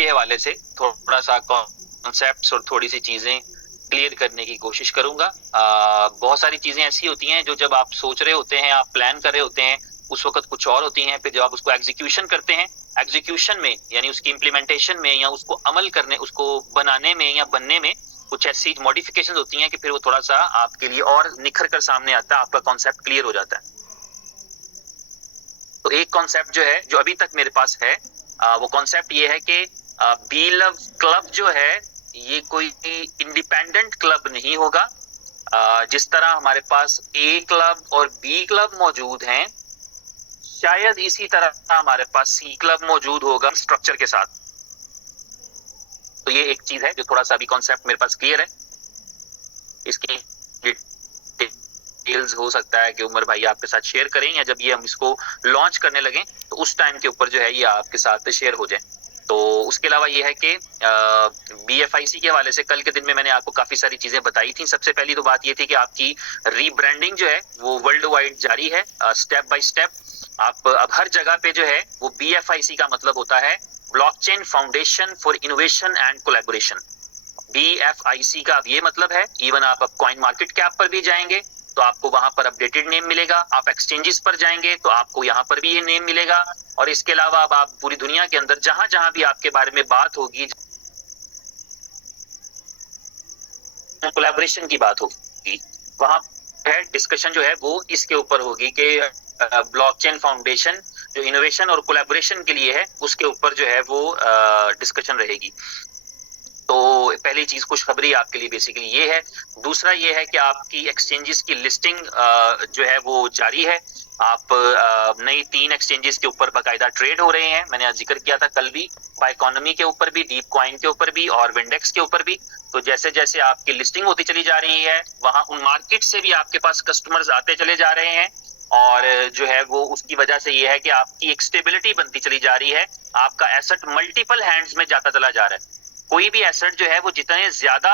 के हवाले से थोड़ा सा कॉन्सेप्ट्स और थोड़ी सी चीजें क्लियर करने की कोशिश करूंगा। बहुत सारी चीजें ऐसी होती हैं जो जब आप सोच रहे होते हैं, आप प्लान कर रहे होते हैं, उस वक्त कुछ और होती हैं, फिर जब आप उसको एग्जीक्यूशन करते हैं, एग्जीक्यूशन में यानी उसकी इम्प्लीमेंटेशन में या उसको अमल करने, उसको बनाने में या बनने में कुछ ऐसी मॉडिफिकेशन होती हैं कि फिर वो थोड़ा सा आपके लिए और निखर कर सामने आता है, आपका कॉन्सेप्ट क्लियर हो जाता है। तो एक कॉन्सेप्ट जो है, जो अभी तक मेरे पास है, वो कॉन्सेप्ट ये है कि बी लव क्लब जो है ये कोई इंडिपेंडेंट क्लब नहीं होगा। जिस तरह हमारे पास ए क्लब और बी क्लब मौजूद हैं, शायद इसी तरह हमारे पास सी क्लब मौजूद होगा स्ट्रक्चर के साथ। तो ये एक चीज है जो थोड़ा सा अभी कॉन्सेप्ट मेरे पास क्लियर है। इसकी डिटेल्स हो सकता है कि उमर भाई आपके साथ शेयर करें, या जब ये हम इसको लॉन्च करने लगे तो उस टाइम के ऊपर जो है ये आपके साथ शेयर हो जाए। तो उसके अलावा ये है कि BFIC के हवाले से कल के दिन में मैंने आपको काफी सारी चीजें बताई थी। सबसे पहली तो बात ये थी कि आपकी रीब्रांडिंग जो है वो वर्ल्ड वाइड जारी है, स्टेप बाय स्टेप। आप अब हर जगह पे जो है वो BFIC का मतलब होता है blockchain foundation for innovation and collaboration. BFIC का अब ये मतलब है, इवन आप अब कॉइन मार्केट कैप पर भी जाएंगे तो आपको वहां पर अपडेटेड नेम मिलेगा, आप एक्सचेंजेस पर जाएंगे तो आपको यहाँ पर भी ये नेम मिलेगा। और इसके अलावा अब आप पूरी दुनिया के अंदर जहां जहां भी आपके बारे में बात होगी, कोलैबोरेशन की बात होगी, वहां है डिस्कशन जो है वो इसके ऊपर होगी कि ब्लॉकचेन फाउंडेशन जो इनोवेशन और कोलैबोरेशन के लिए है उसके ऊपर जो है वो डिस्कशन रहेगी। तो पहली चीज खुशखबरी आपके लिए बेसिकली ये है। दूसरा ये है कि आपकी एक्सचेंजेस की लिस्टिंग जो है वो जारी है। आप नई 3 एक्सचेंजेस के ऊपर बाकायदा ट्रेड हो रहे हैं। मैंने आज जिक्र किया था कल भी, बाइकॉनमी के ऊपर भी, डीप कॉइन के ऊपर भी और विंडेक्स के ऊपर भी। तो जैसे जैसे आपकी लिस्टिंग होती चली जा रही है, वहां उन मार्केट से भी आपके पास कस्टमर्स आते चले जा रहे हैं। और जो है वो उसकी वजह से ये है कि आपकी एक स्टेबिलिटी बनती चली जा रही है, आपका एसेट मल्टीपल हैंड्स में जाता चला जा रहा है। कोई भी एसेट जो है वो जितने ज्यादा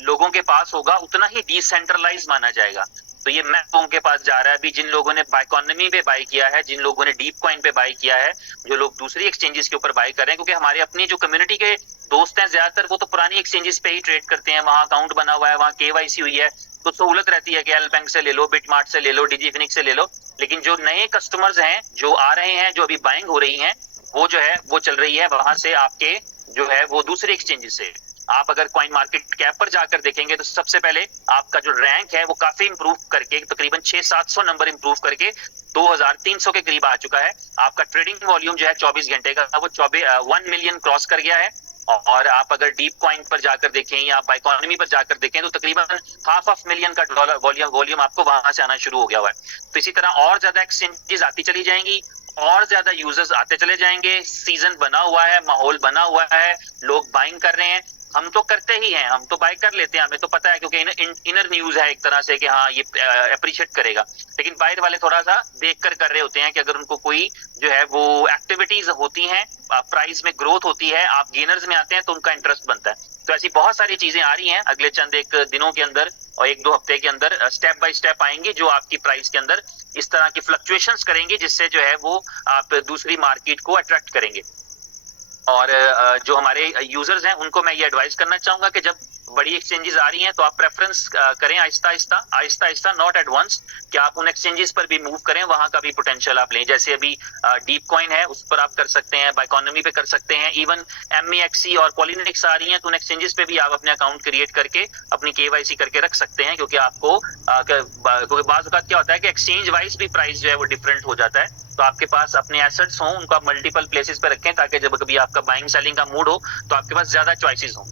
लोगों के पास होगा उतना ही डिसेंट्रलाइज माना जाएगा। तो ये मैं लोगों के पास जा रहा है अभी, जिन लोगों ने बाइकॉनमी पे बाय किया है, जिन लोगों ने डीप कॉइन पे बाय किया है, जो लोग दूसरी एक्सचेंजेस के ऊपर बाय कर रहे हैं, क्योंकि हमारे अपनी जो कम्युनिटी के दोस्त हैं ज्यादातर वो तो पुरानी एक्सचेंजेस पे ही ट्रेड करते हैं, वहां अकाउंट बना हुआ है, वहां KYC हुई है, तो सहूलत रहती है कि एल बैंक से ले लो, बिटमार्ट से ले लो, डिजीफिनिक्स से ले लो। लेकिन जो नए कस्टमर्स हैं जो आ रहे हैं, जो अभी बाइंग हो रही हैं, वो जो है वो चल रही है वहां से आपके जो है वो दूसरे एक्सचेंजेस से। आप अगर कॉइन मार्केट कैप पर जाकर देखेंगे तो सबसे पहले आपका जो रैंक है वो काफी इंप्रूव करके तकरीबन 600-700 नंबर इंप्रूव करके 2300 के करीब आ चुका है। आपका ट्रेडिंग वॉल्यूम जो है 24 घंटे का वो 1 मिलियन क्रॉस कर गया है। और आप अगर डीप कॉइन पर जाकर देखें या बाइकॉनमी पर जाकर देखें तो तकरीबन $500,000 का डॉलर वॉल्यूम आपको वहां से आना शुरू हो गया हुआ है। तो इसी तरह और ज्यादा एक्सचेंजेस आती चली जाएंगी, और ज्यादा यूजर्स आते चले जाएंगे, सीजन बना हुआ है, माहौल बना हुआ है, लोग बाइंग कर रहे हैं। हम तो करते ही हैं, हम तो बाय कर लेते हैं, हमें तो पता है, क्योंकि इनर न्यूज है एक तरह से कि हाँ ये अप्रिशिएट करेगा। लेकिन बाहर वाले थोड़ा सा देख कर रहे होते हैं कि अगर उनको कोई जो है वो एक्टिविटीज होती हैं, प्राइस में ग्रोथ होती है, आप गेनर्स में आते हैं तो उनका इंटरेस्ट बनता है। तो ऐसी बहुत सारी चीजें आ रही हैं अगले चंद एक दिनों के अंदर और 1-2 हफ्ते के अंदर, स्टेप बाय स्टेप आएंगी जो आपकी प्राइस के अंदर इस तरह की फ्लक्चुएशंस करेंगी, जिससे जो है वो आप दूसरी मार्केट को अट्रैक्ट करेंगे। और जो हमारे यूजर्स हैं उनको मैं ये एडवाइस करना चाहूंगा कि जब बड़ी एक्सचेंजेस आ रही हैं तो आप प्रेफरेंस करें Aahista Aahista, not at once, कि आप उन एक्सचेंजेस पर भी मूव करें, वहां का भी पोटेंशियल आप लें। जैसे अभी डीप कॉइन है उस पर आप कर सकते हैं, बाइकॉनमी पे कर सकते हैं, इवन MEXC और पॉलिनिक्स आ रही हैं तो उन एक्सचेंजेस पे भी आप अपने अकाउंट क्रिएट करके अपनी KYC करके रख सकते हैं। क्योंकि आपको क्योंकि बाज़ औक़ात क्या होता है कि एक्सचेंज वाइज भी प्राइस जो है वो डिफरेंट हो जाता है। तो आपके पास अपने एसेट्स हों, उनको आप मल्टीपल प्लेसेस पे रखें ताकि जब कभी आपका बाइंग सेलिंग का मूड हो तो आपके पास ज्यादा चॉइसेस हों।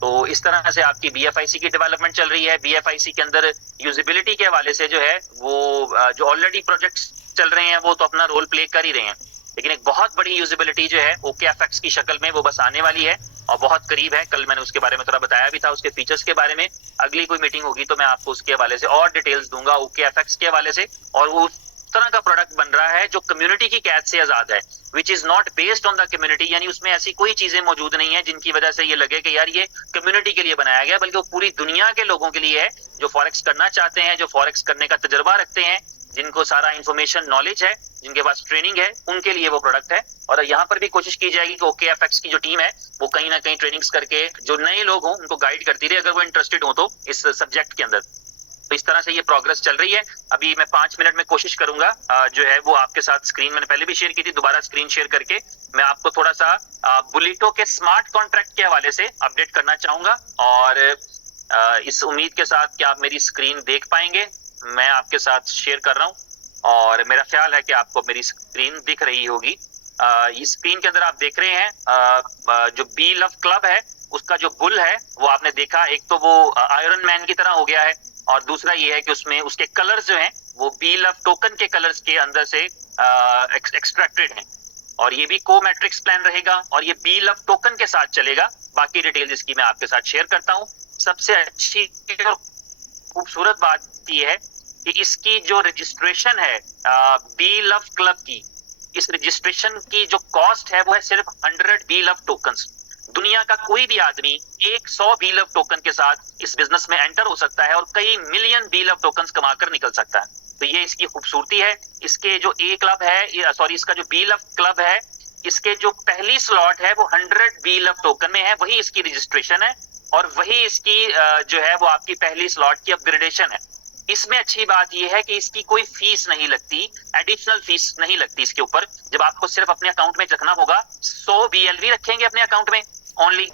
तो इस तरह से आपकी BFIC की डेवलपमेंट चल रही है। BFIC के अंदर यूजिबिलिटी के हवाले से जो है वो जो ऑलरेडी प्रोजेक्ट्स चल रहे हैं वो तो अपना रोल प्ले कर ही रहे हैं, लेकिन एक बहुत बड़ी यूजिबिलिटी जो है OKFX की शक्ल में वो बस आने वाली है और बहुत करीब है। कल मैंने उसके बारे में थोड़ा बताया भी था, उसके फीचर्स के बारे में। अगली कोई मीटिंग होगी तो मैं आपको उसके हवाले से और डिटेल्स दूंगा OKFX के हवाले से। और वो तरह का प्रोडक्ट बन रहा है जो कम्युनिटी की कैद से आजाद है, which is not based on the community, यानी उसमें ऐसी कोई चीजें मौजूद नहीं है जिनकी वजह से ये लगे कि यार ये कम्युनिटी के लिए बनाया गया, बल्कि वो पूरी दुनिया के लोगों के लिए है जो फॉरेक्स करना चाहते हैं, जो फॉरेक्स करने का तजुर्बा रखते हैं, जिनको सारा इंफॉर्मेशन नॉलेज है, जिनके पास ट्रेनिंग है, उनके लिए वो प्रोडक्ट है। और यहाँ पर भी कोशिश की जाएगी कि OKFX की जो टीम है वो कहीं ना कहीं ट्रेनिंग्स करके जो नए लोग हों उनको गाइड करती रहे, अगर वो इंटरेस्टेड हो तो इस सब्जेक्ट के अंदर। तो इस तरह से ये प्रोग्रेस चल रही है। अभी मैं 5 मिनट में कोशिश करूंगा जो है वो आपके साथ स्क्रीन मैंने पहले भी शेयर की थी, दोबारा स्क्रीन शेयर करके मैं आपको थोड़ा सा बुलिटो के स्मार्ट कॉन्ट्रैक्ट के हवाले से अपडेट करना चाहूंगा। और इस उम्मीद के साथ कि आप मेरी स्क्रीन देख पाएंगे, मैं आपके साथ शेयर कर रहा हूं और मेरा ख्याल है कि आपको मेरी स्क्रीन दिख रही होगी। इस स्क्रीन के अंदर आप देख रहे हैं जो बी लव क्लब है उसका जो बुल है वो आपने देखा, एक तो वो आयरन मैन की तरह हो गया है और दूसरा ये है कि उसमें उसके कलर्स जो हैं वो बी लव टोकन के कलर्स के अंदर से एक्सट्रैक्टेड हैं और ये भी को मैट्रिक्स प्लान रहेगा और ये बी लव टोकन के साथ चलेगा। बाकी डिटेल्स इसकी मैं आपके साथ शेयर करता हूं। सबसे अच्छी और खूबसूरत बात ये है कि इसकी जो रजिस्ट्रेशन है बी लव क्लब की, इस रजिस्ट्रेशन की जो कॉस्ट है वो है सिर्फ 100 बी लव टोकन्स। दुनिया का कोई भी आदमी 100 बी लव टोकन के साथ इस बिजनेस में एंटर हो सकता है और कई मिलियन बी लव टोकन्स कमाकर निकल सकता है। तो ये इसकी खूबसूरती है। इसके जो ए क्लब है, सॉरी इसका जो बी लव क्लब है, इसके जो पहली स्लॉट है वो 100 बी लव टोकन में है, वही इसकी रजिस्ट्रेशन है और वही इसकी जो है वो आपकी पहली स्लॉट की अपग्रेडेशन है। इसमें अच्छी बात यह है कि इसकी कोई फीस नहीं लगती, एडिशनल फीस नहीं लगती इसके ऊपर। जब आपको सिर्फ अपने अकाउंट में रखना होगा, 100 BLV रखेंगे अपने अकाउंट में, ओनली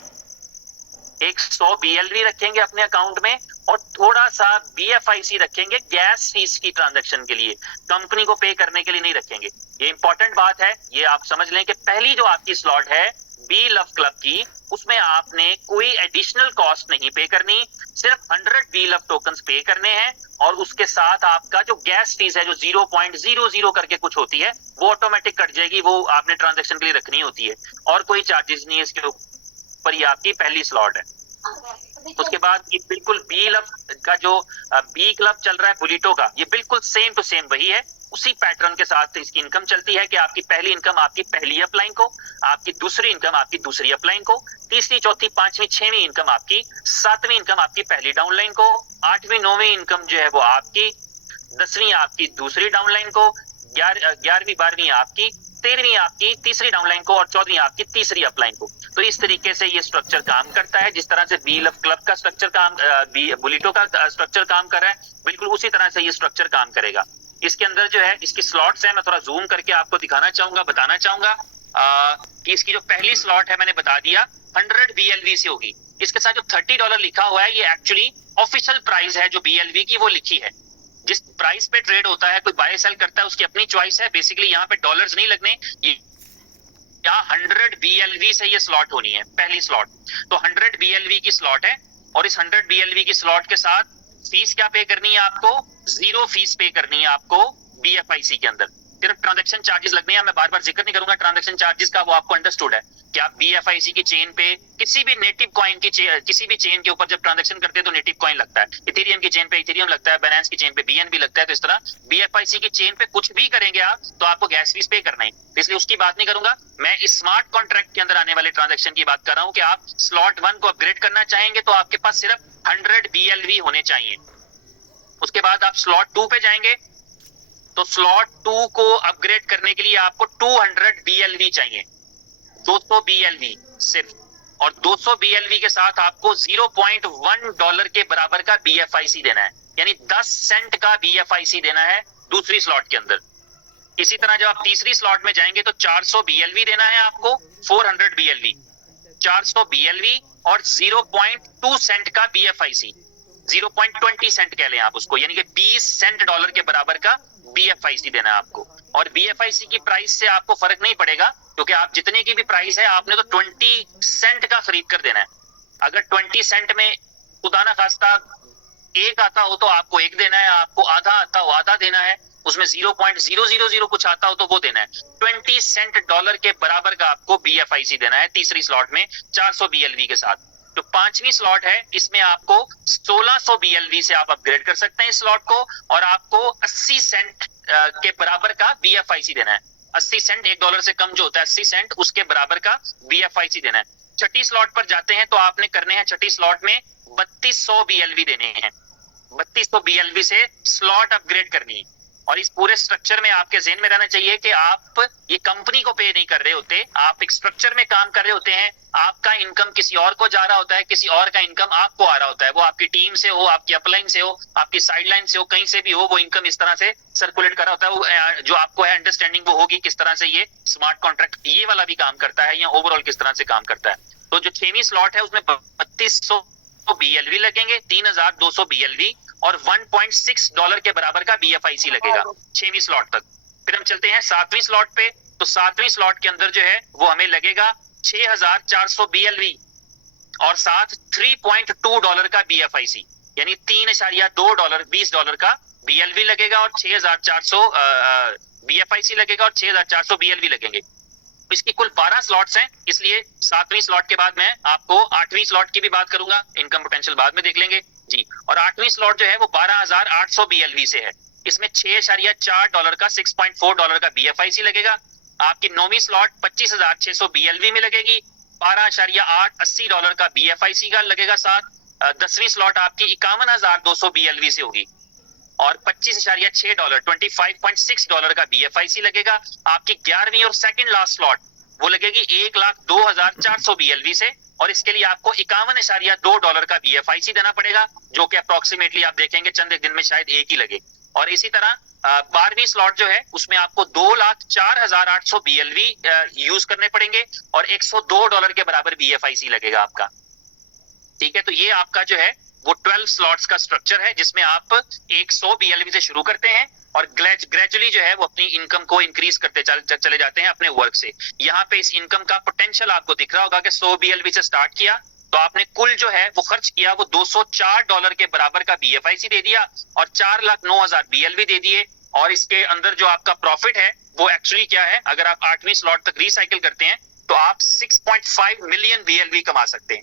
100 BLV रखेंगे अपने अकाउंट में और थोड़ा सा BFIC रखेंगे गैस फीस की ट्रांजैक्शन के लिए, कंपनी को पे करने के लिए नहीं रखेंगे। ये इंपॉर्टेंट बात है, ये आप समझ लें कि पहली जो आपकी स्लॉट है बी लव क्लब की, उसमें आपने कोई एडिशनल कॉस्ट नहीं पे करनी, सिर्फ 100 बी लव टोकन्स पे करने हैं और उसके साथ आपका जो गैस फीस है जो 0.00 करके कुछ होती है वो ऑटोमेटिक कट जाएगी, वो आपने ट्रांजैक्शन के लिए रखनी होती है और कोई चार्जेस नहीं है इसके ऊपर। ये आपकी पहली स्लॉट है। उसके बाद ये बिल्कुल बी लव का जो बी क्लब चल रहा है बुलिटो का, ये बिल्कुल सेम टू सेम वही है। उसी पैटर्न के साथ इसकी इनकम चलती है कि आपकी पहली इनकम आपकी पहली अपलाइन को, आपकी दूसरी इनकम आपकी दूसरी अपलाइन को, तीसरी चौथी पांचवी छठवीं इनकम आपकी, सातवीं इनकम आपकी पहली डाउनलाइन को, आठवीं नौवीं इनकम जो है वो आपकी, 10वीं आपकी दूसरी डाउनलाइन को, 11वीं 12वीं आपकी, 13वीं आपकी तीसरी डाउनलाइन को और 14वीं आपकी तीसरी अपलाइन को। तो इस तरीके से ये स्ट्रक्चर काम करता है। जिस तरह से बी लव क्लब का स्ट्रक्चर काम, बुलिटो का स्ट्रक्चर काम कर रहा है, बिल्कुल उसी तरह से ये स्ट्रक्चर काम करेगा। इसके अंदर जो है इसकी स्लॉट्स है, मैं थोड़ा जूम करके आपको दिखाना चाहूंगा, बताना चाहूंगा कि इसकी जो पहली स्लॉट है मैंने बता दिया 100 BLV से होगी। इसके साथ जो $30 लिखा हुआ है ये एक्चुअली ऑफिशियल प्राइस है जो BLV की वो लिखी है। जिस प्राइस पे ट्रेड होता है, कोई बाय सेल करता है, उसकी अपनी चॉइस है। बेसिकली यहाँ पे डॉलर्स नहीं लगने, यहाँ 100 BLV से ये स्लॉट होनी है पहली स्लॉट। तो 100 BLV की स्लॉट है और इस 100 BLV की स्लॉट के साथ फीस क्या पे करनी है आपको? 0 फीस पे करनी है आपको BFIC के अंदर। सिर्फ ट्रांजैक्शन चार्जेस लगने हैं, मैं बार बार जिक्र नहीं करूंगा ट्रांजैक्शन चार्जेस का, वो आपको अंडरस्टूड है कि आप BFIC की चेन पे किसी भी नेटिव कॉइन की किसी भी चेन के ऊपर जब ट्रांजैक्शन करते हैं तो नेटिव कॉइन लगता है। इथेरियम की चेन पे इथेरियम लगता है, बाइनेंस की चेन पे BNB लगता है। तो इस तरह BFIC की चेन पे कुछ भी करेंगे आप तो आपको गैस फीस पे करना है, इसलिए उसकी बात नहीं करूंगा। मैं इस स्मार्ट कॉन्ट्रैक्ट के अंदर आने वाले ट्रांजैक्शन की बात कर रहा हूं कि आप स्लॉट 1 को अपग्रेड करना चाहेंगे तो आपके पास सिर्फ 100 BLV होने चाहिए। उसके बाद आप स्लॉट 2 पे जाएंगे तो स्लॉट 2 को अपग्रेड करने के लिए आपको 200 BLV चाहिए, 200 BLV सिर्फ, और 200 BLV के साथ आपको $0.1 के बराबर का BFIC देना है, यानी 10 सेंट का BFIC देना है दूसरी स्लॉट के अंदर। इसी तरह जब आप तीसरी स्लॉट में जाएंगे तो 400 BLV देना है आपको, 400 BLV, 400 BLV और 0.2 सेंट का BFIC, 0.20 सेंट कह लें आप उसको, यानी कि 20 सेंट डॉलर के बराबर का BFIC देना है आपको। और BFIC की प्राइस से आपको फर्क नहीं पड़ेगा क्योंकि आप जितने की भी प्राइस है आपने तो 20 सेंट का खरीद कर देना है। अगर 20 सेंट में खुदा ना खास्ता एक आता हो तो आपको एक देना है, आपको आधा आता हो आधा देना है, उसमें 0.000 कुछ आता हो तो वो देना है। 20 सेंट डॉलर के बराबर का आपको BFIC देना है तीसरी स्लॉट में 400 BLV के साथ। जो पांचवी स्लॉट है इसमें आपको 1600 BLV से आप अपग्रेड कर सकते हैं इस स्लॉट को और आपको 80 सेंट के बराबर का BFIC देना है। 80 सेंट $1 से कम जो होता है 80 सेंट, उसके बराबर का BFIC देना है। छठी स्लॉट पर जाते हैं तो आपने करने हैं छठी स्लॉट में 3200 BLV देने हैं, 3200 BLV से स्लॉट अपग्रेड करनी है। और इस पूरे स्ट्रक्चर में आपके ज़हन में रहना चाहिए कि आप ये कंपनी को पे नहीं कर रहे होते, आप एक स्ट्रक्चर में काम कर रहे होते हैं। आपका इनकम किसी और को जा रहा होता है, किसी और का इनकम आपको आ रहा होता है। वो आपकी टीम से हो, आपकी अपलाइन से हो, आपकी साइडलाइन से हो, कहीं से भी हो, वो इनकम इस तरह से सर्कुलेट कर रहा होता है। वो जो आपको है अंडरस्टैंडिंग वो होगी किस तरह से ये स्मार्ट कॉन्ट्रैक्ट ये वाला भी काम करता है या ओवरऑल किस तरह से काम करता है। तो जो 6वीं स्लॉट है उसमें 3200 BLV लगेंगे, 3200 BLV और $1.6 के बराबर का BFIC लगेगा 6वीं स्लॉट तक। फिर हम चलते हैं 7वीं स्लॉट पे। तो 7वीं स्लॉट के अंदर जो है वो हमें लगेगा 6400 BLV और साथ $3.2 का BFIC, यानी $3.2 $20 का BLV लगेगा और 6400 BFIC लगेगा और 6400 BLV लगेंगे। इसकी कुल 12 स्लॉट्स हैं, इसलिए 7वीं स्लॉट के बाद मैं आपको 8वीं स्लॉट की भी बात करूंगा, इनकम पोटेंशियल बाद में देख लेंगे जी। और 8वीं स्लॉट जो है वो 12800 BLV से है। इसमें $6.4 का $6.4 का BFIC लगेगा। आपकी 9वीं स्लॉट 25,600 BLV में लगेगी, $12.880 का BFIC का लगेगा साथ। 10वीं स्लॉट आपकी 51,200 BLV से होगी और $25.6 $25.6 का BFIC लगेगा। आपकी 11वीं और सेकंड लास्ट स्लॉट वो लगेगी 1,02,400 BLV से और इसके लिए आपको $51.2 का BFIC देना पड़ेगा, जो कि अप्रोक्सीमेटली आप देखेंगे चंद एक दिन में शायद एक ही लगे। और इसी तरह 12वीं स्लॉट जो है उसमें आपको 2,04,800 BLV यूज करने पड़ेंगे और $102 के बराबर BFIC लगेगा आपका। ठीक है, तो ये आपका जो है वो 12 स्लॉट्स का स्ट्रक्चर है जिसमें आप 100 BLV से शुरू करते हैं और ग्रेजुअली जो है वो अपनी इनकम को इंक्रीज करते चले जाते हैं अपने वर्क से। यहाँ पे इस इनकम का पोटेंशियल आपको दिख रहा होगा कि 100 BLV से स्टार्ट किया तो आपने कुल जो है वो खर्च किया वो $204 के बराबर का BFIC दे दिया और 4,09,000 BLV दे दिए। और इसके अंदर जो आपका प्रॉफिट है वो एक्चुअली क्या है, अगर आप 8वीं स्लॉट तक रिसाइकिल करते हैं तो आप 6.5 मिलियन BLV कमा सकते हैं।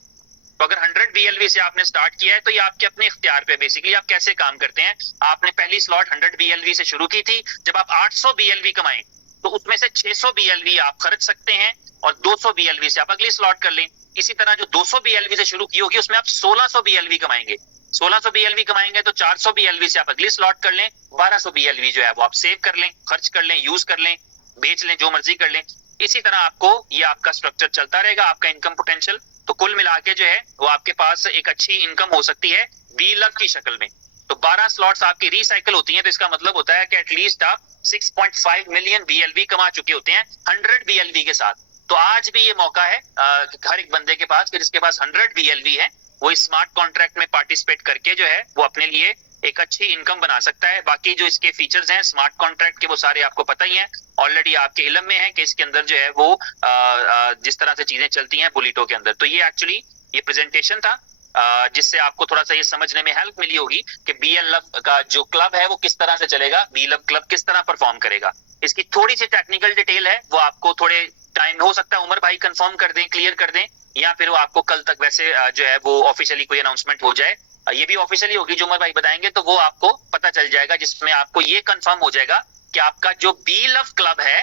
तो अगर 100 BLV से आपने स्टार्ट किया है तो ये आपके अपने इख्तियार पे बेसिकली आप कैसे काम करते हैं। आपने पहली स्लॉट 100 BLV से शुरू की थी, जब आप 800 BLV कमाएं तो उसमें से 600 BLV आप खर्च सकते हैं और 200 BLV से आप अगली स्लॉट कर लें। इसी तरह जो 200 BLV से शुरू की होगी उसमें आप 1600 BLV कमाएंगे, 1600 BLV कमाएंगे तो 400 BLV से आप अगली स्लॉट कर लें, 1200 BLV जो है वो आप सेव कर लें, खर्च कर लें, यूज कर लें, बेच लें, जो मर्जी कर लें। इसी तरह आपको ये आपका स्ट्रक्चर चलता रहेगा, आपका इनकम पोटेंशियल। तो कुल मिला के जो है वो आपके पास एक अच्छी इनकम हो सकती है BLV की शक्ल में। तो 12 स्लॉट्स आपकी रिसाइकिल होती हैं तो इसका मतलब होता है कि एटलीस्ट आप 6.5 मिलियन BLV कमा चुके होते हैं 100 BLV के साथ। तो आज भी ये मौका है हर एक बंदे के पास कि जिसके पास 100 BLV है वो इस स्मार्ट कॉन्ट्रैक्ट में पार्टिसिपेट करके जो है वो अपने लिए एक अच्छी इनकम बना सकता है। बाकी जो इसके फीचर्स हैं स्मार्ट कॉन्ट्रैक्ट के वो सारे आपको पता ही हैं, ऑलरेडी आपके इल्म में है कि इसके अंदर जो है वो जिस तरह से चीजें चलती हैं बुलिटो के अंदर। तो ये एक्चुअली ये प्रेजेंटेशन था जिससे आपको थोड़ा सा ये समझने में हेल्प मिली होगी कि BLV का जो क्लब है वो किस तरह से चलेगा, BLV क्लब किस तरह परफॉर्म करेगा। इसकी थोड़ी सी टेक्निकल डिटेल है वो आपको थोड़े टाइम हो सकता है उमर भाई कंफर्म कर दें, क्लियर कर दें, या फिर वो आपको कल तक वैसे जो है वो ऑफिशियली कोई अनाउंसमेंट हो जाए। ये भी ऑफिशियली होगी जो उमर भाई बताएंगे तो वो आपको पता चल जाएगा, जिसमें आपको ये कंफर्म हो जाएगा कि आपका जो BLV क्लब है,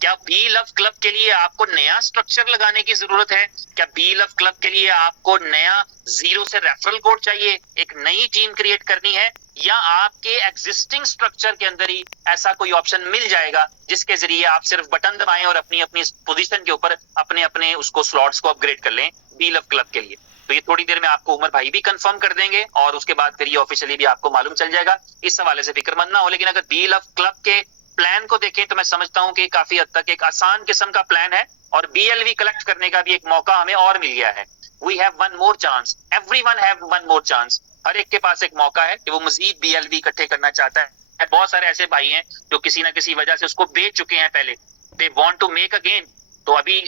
क्या BLV क्लब के लिए आपको नया स्ट्रक्चर लगाने की जरूरत है, क्या BLV क्लब के लिए आपको नया जीरो से रेफरल कोड चाहिए, एक नई टीम क्रिएट करनी है, या आपके एग्जिस्टिंग स्ट्रक्चर के अंदर ही ऐसा कोई ऑप्शन मिल जाएगा जिसके जरिए आप सिर्फ बटन दबाएं और अपनी अपनी पोजीशन के ऊपर अपने अपने उसको स्लॉट्स को अपग्रेड कर लें BLV क्लब के लिए। तो ये थोड़ी देर में आपको उमर भाई भी कंफर्म कर देंगे और उसके बाद फिर ये ऑफिशियली भी आपको मालूम चल जाएगा। इस हवाले से फिक्रमंद ना हो। लेकिन अगर BLV क्लब के प्लान को देखें तो मैं समझता हूं कि काफी हद तक एक आसान किस्म का प्लान है और BLV कलेक्ट करने का भी एक मौका हमें और मिल गया है। We have one more chance, everyone have one more chance. हर एक के पास एक मौका है कि वो मजीद BLV इकट्ठे करना चाहता है। बहुत सारे ऐसे भाई हैं जो किसी ना किसी वजह से उसको बेच चुके हैं पहले, they want to make again. तो अभी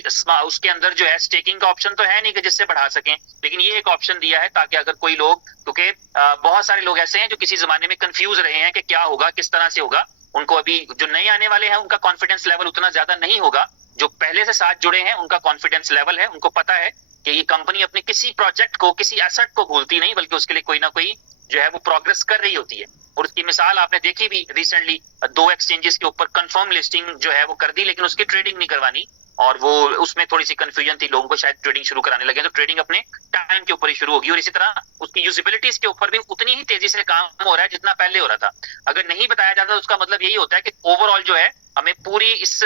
उसके अंदर जो है स्टेकिंग का ऑप्शन तो है नहीं कि जिससे बढ़ा सकें, लेकिन ये एक ऑप्शन दिया है ताकि अगर कोई लोग, क्योंकि बहुत सारे लोग ऐसे हैं जो किसी जमाने में कंफ्यूज रहे हैं कि क्या होगा, किस तरह से होगा। उनको अभी जो नए आने वाले हैं उनका कॉन्फिडेंस लेवल उतना ज्यादा नहीं होगा, जो पहले से साथ जुड़े हैं उनका कॉन्फिडेंस लेवल है, उनको पता है कि ये कंपनी अपने किसी प्रोजेक्ट को, किसी एसेट को भूलती नहीं, बल्कि उसके लिए कोई ना कोई जो है वो प्रोग्रेस कर रही होती है। और उसकी मिसाल आपने देखी भी रिसेंटली, 2 एक्सचेंजेस के ऊपर कंफर्म लिस्टिंग जो है वो कर दी, लेकिन उसकी ट्रेडिंग नहीं करवानी और वो उसमें थोड़ी सी कंफ्यूजन थी, लोगों को शायद ट्रेडिंग शुरू कराने लगे, तो ट्रेडिंग अपने टाइम के ऊपर ही शुरू होगी, और इसी तरह उसकी यूजिबिलिटीज के ऊपर भी उतनी ही तेजी से काम हो रहा है जितना पहले हो रहा था। अगर नहीं बताया जाता तो उसका मतलब यही होता है कि ओवरऑल जो है हमें पूरी इस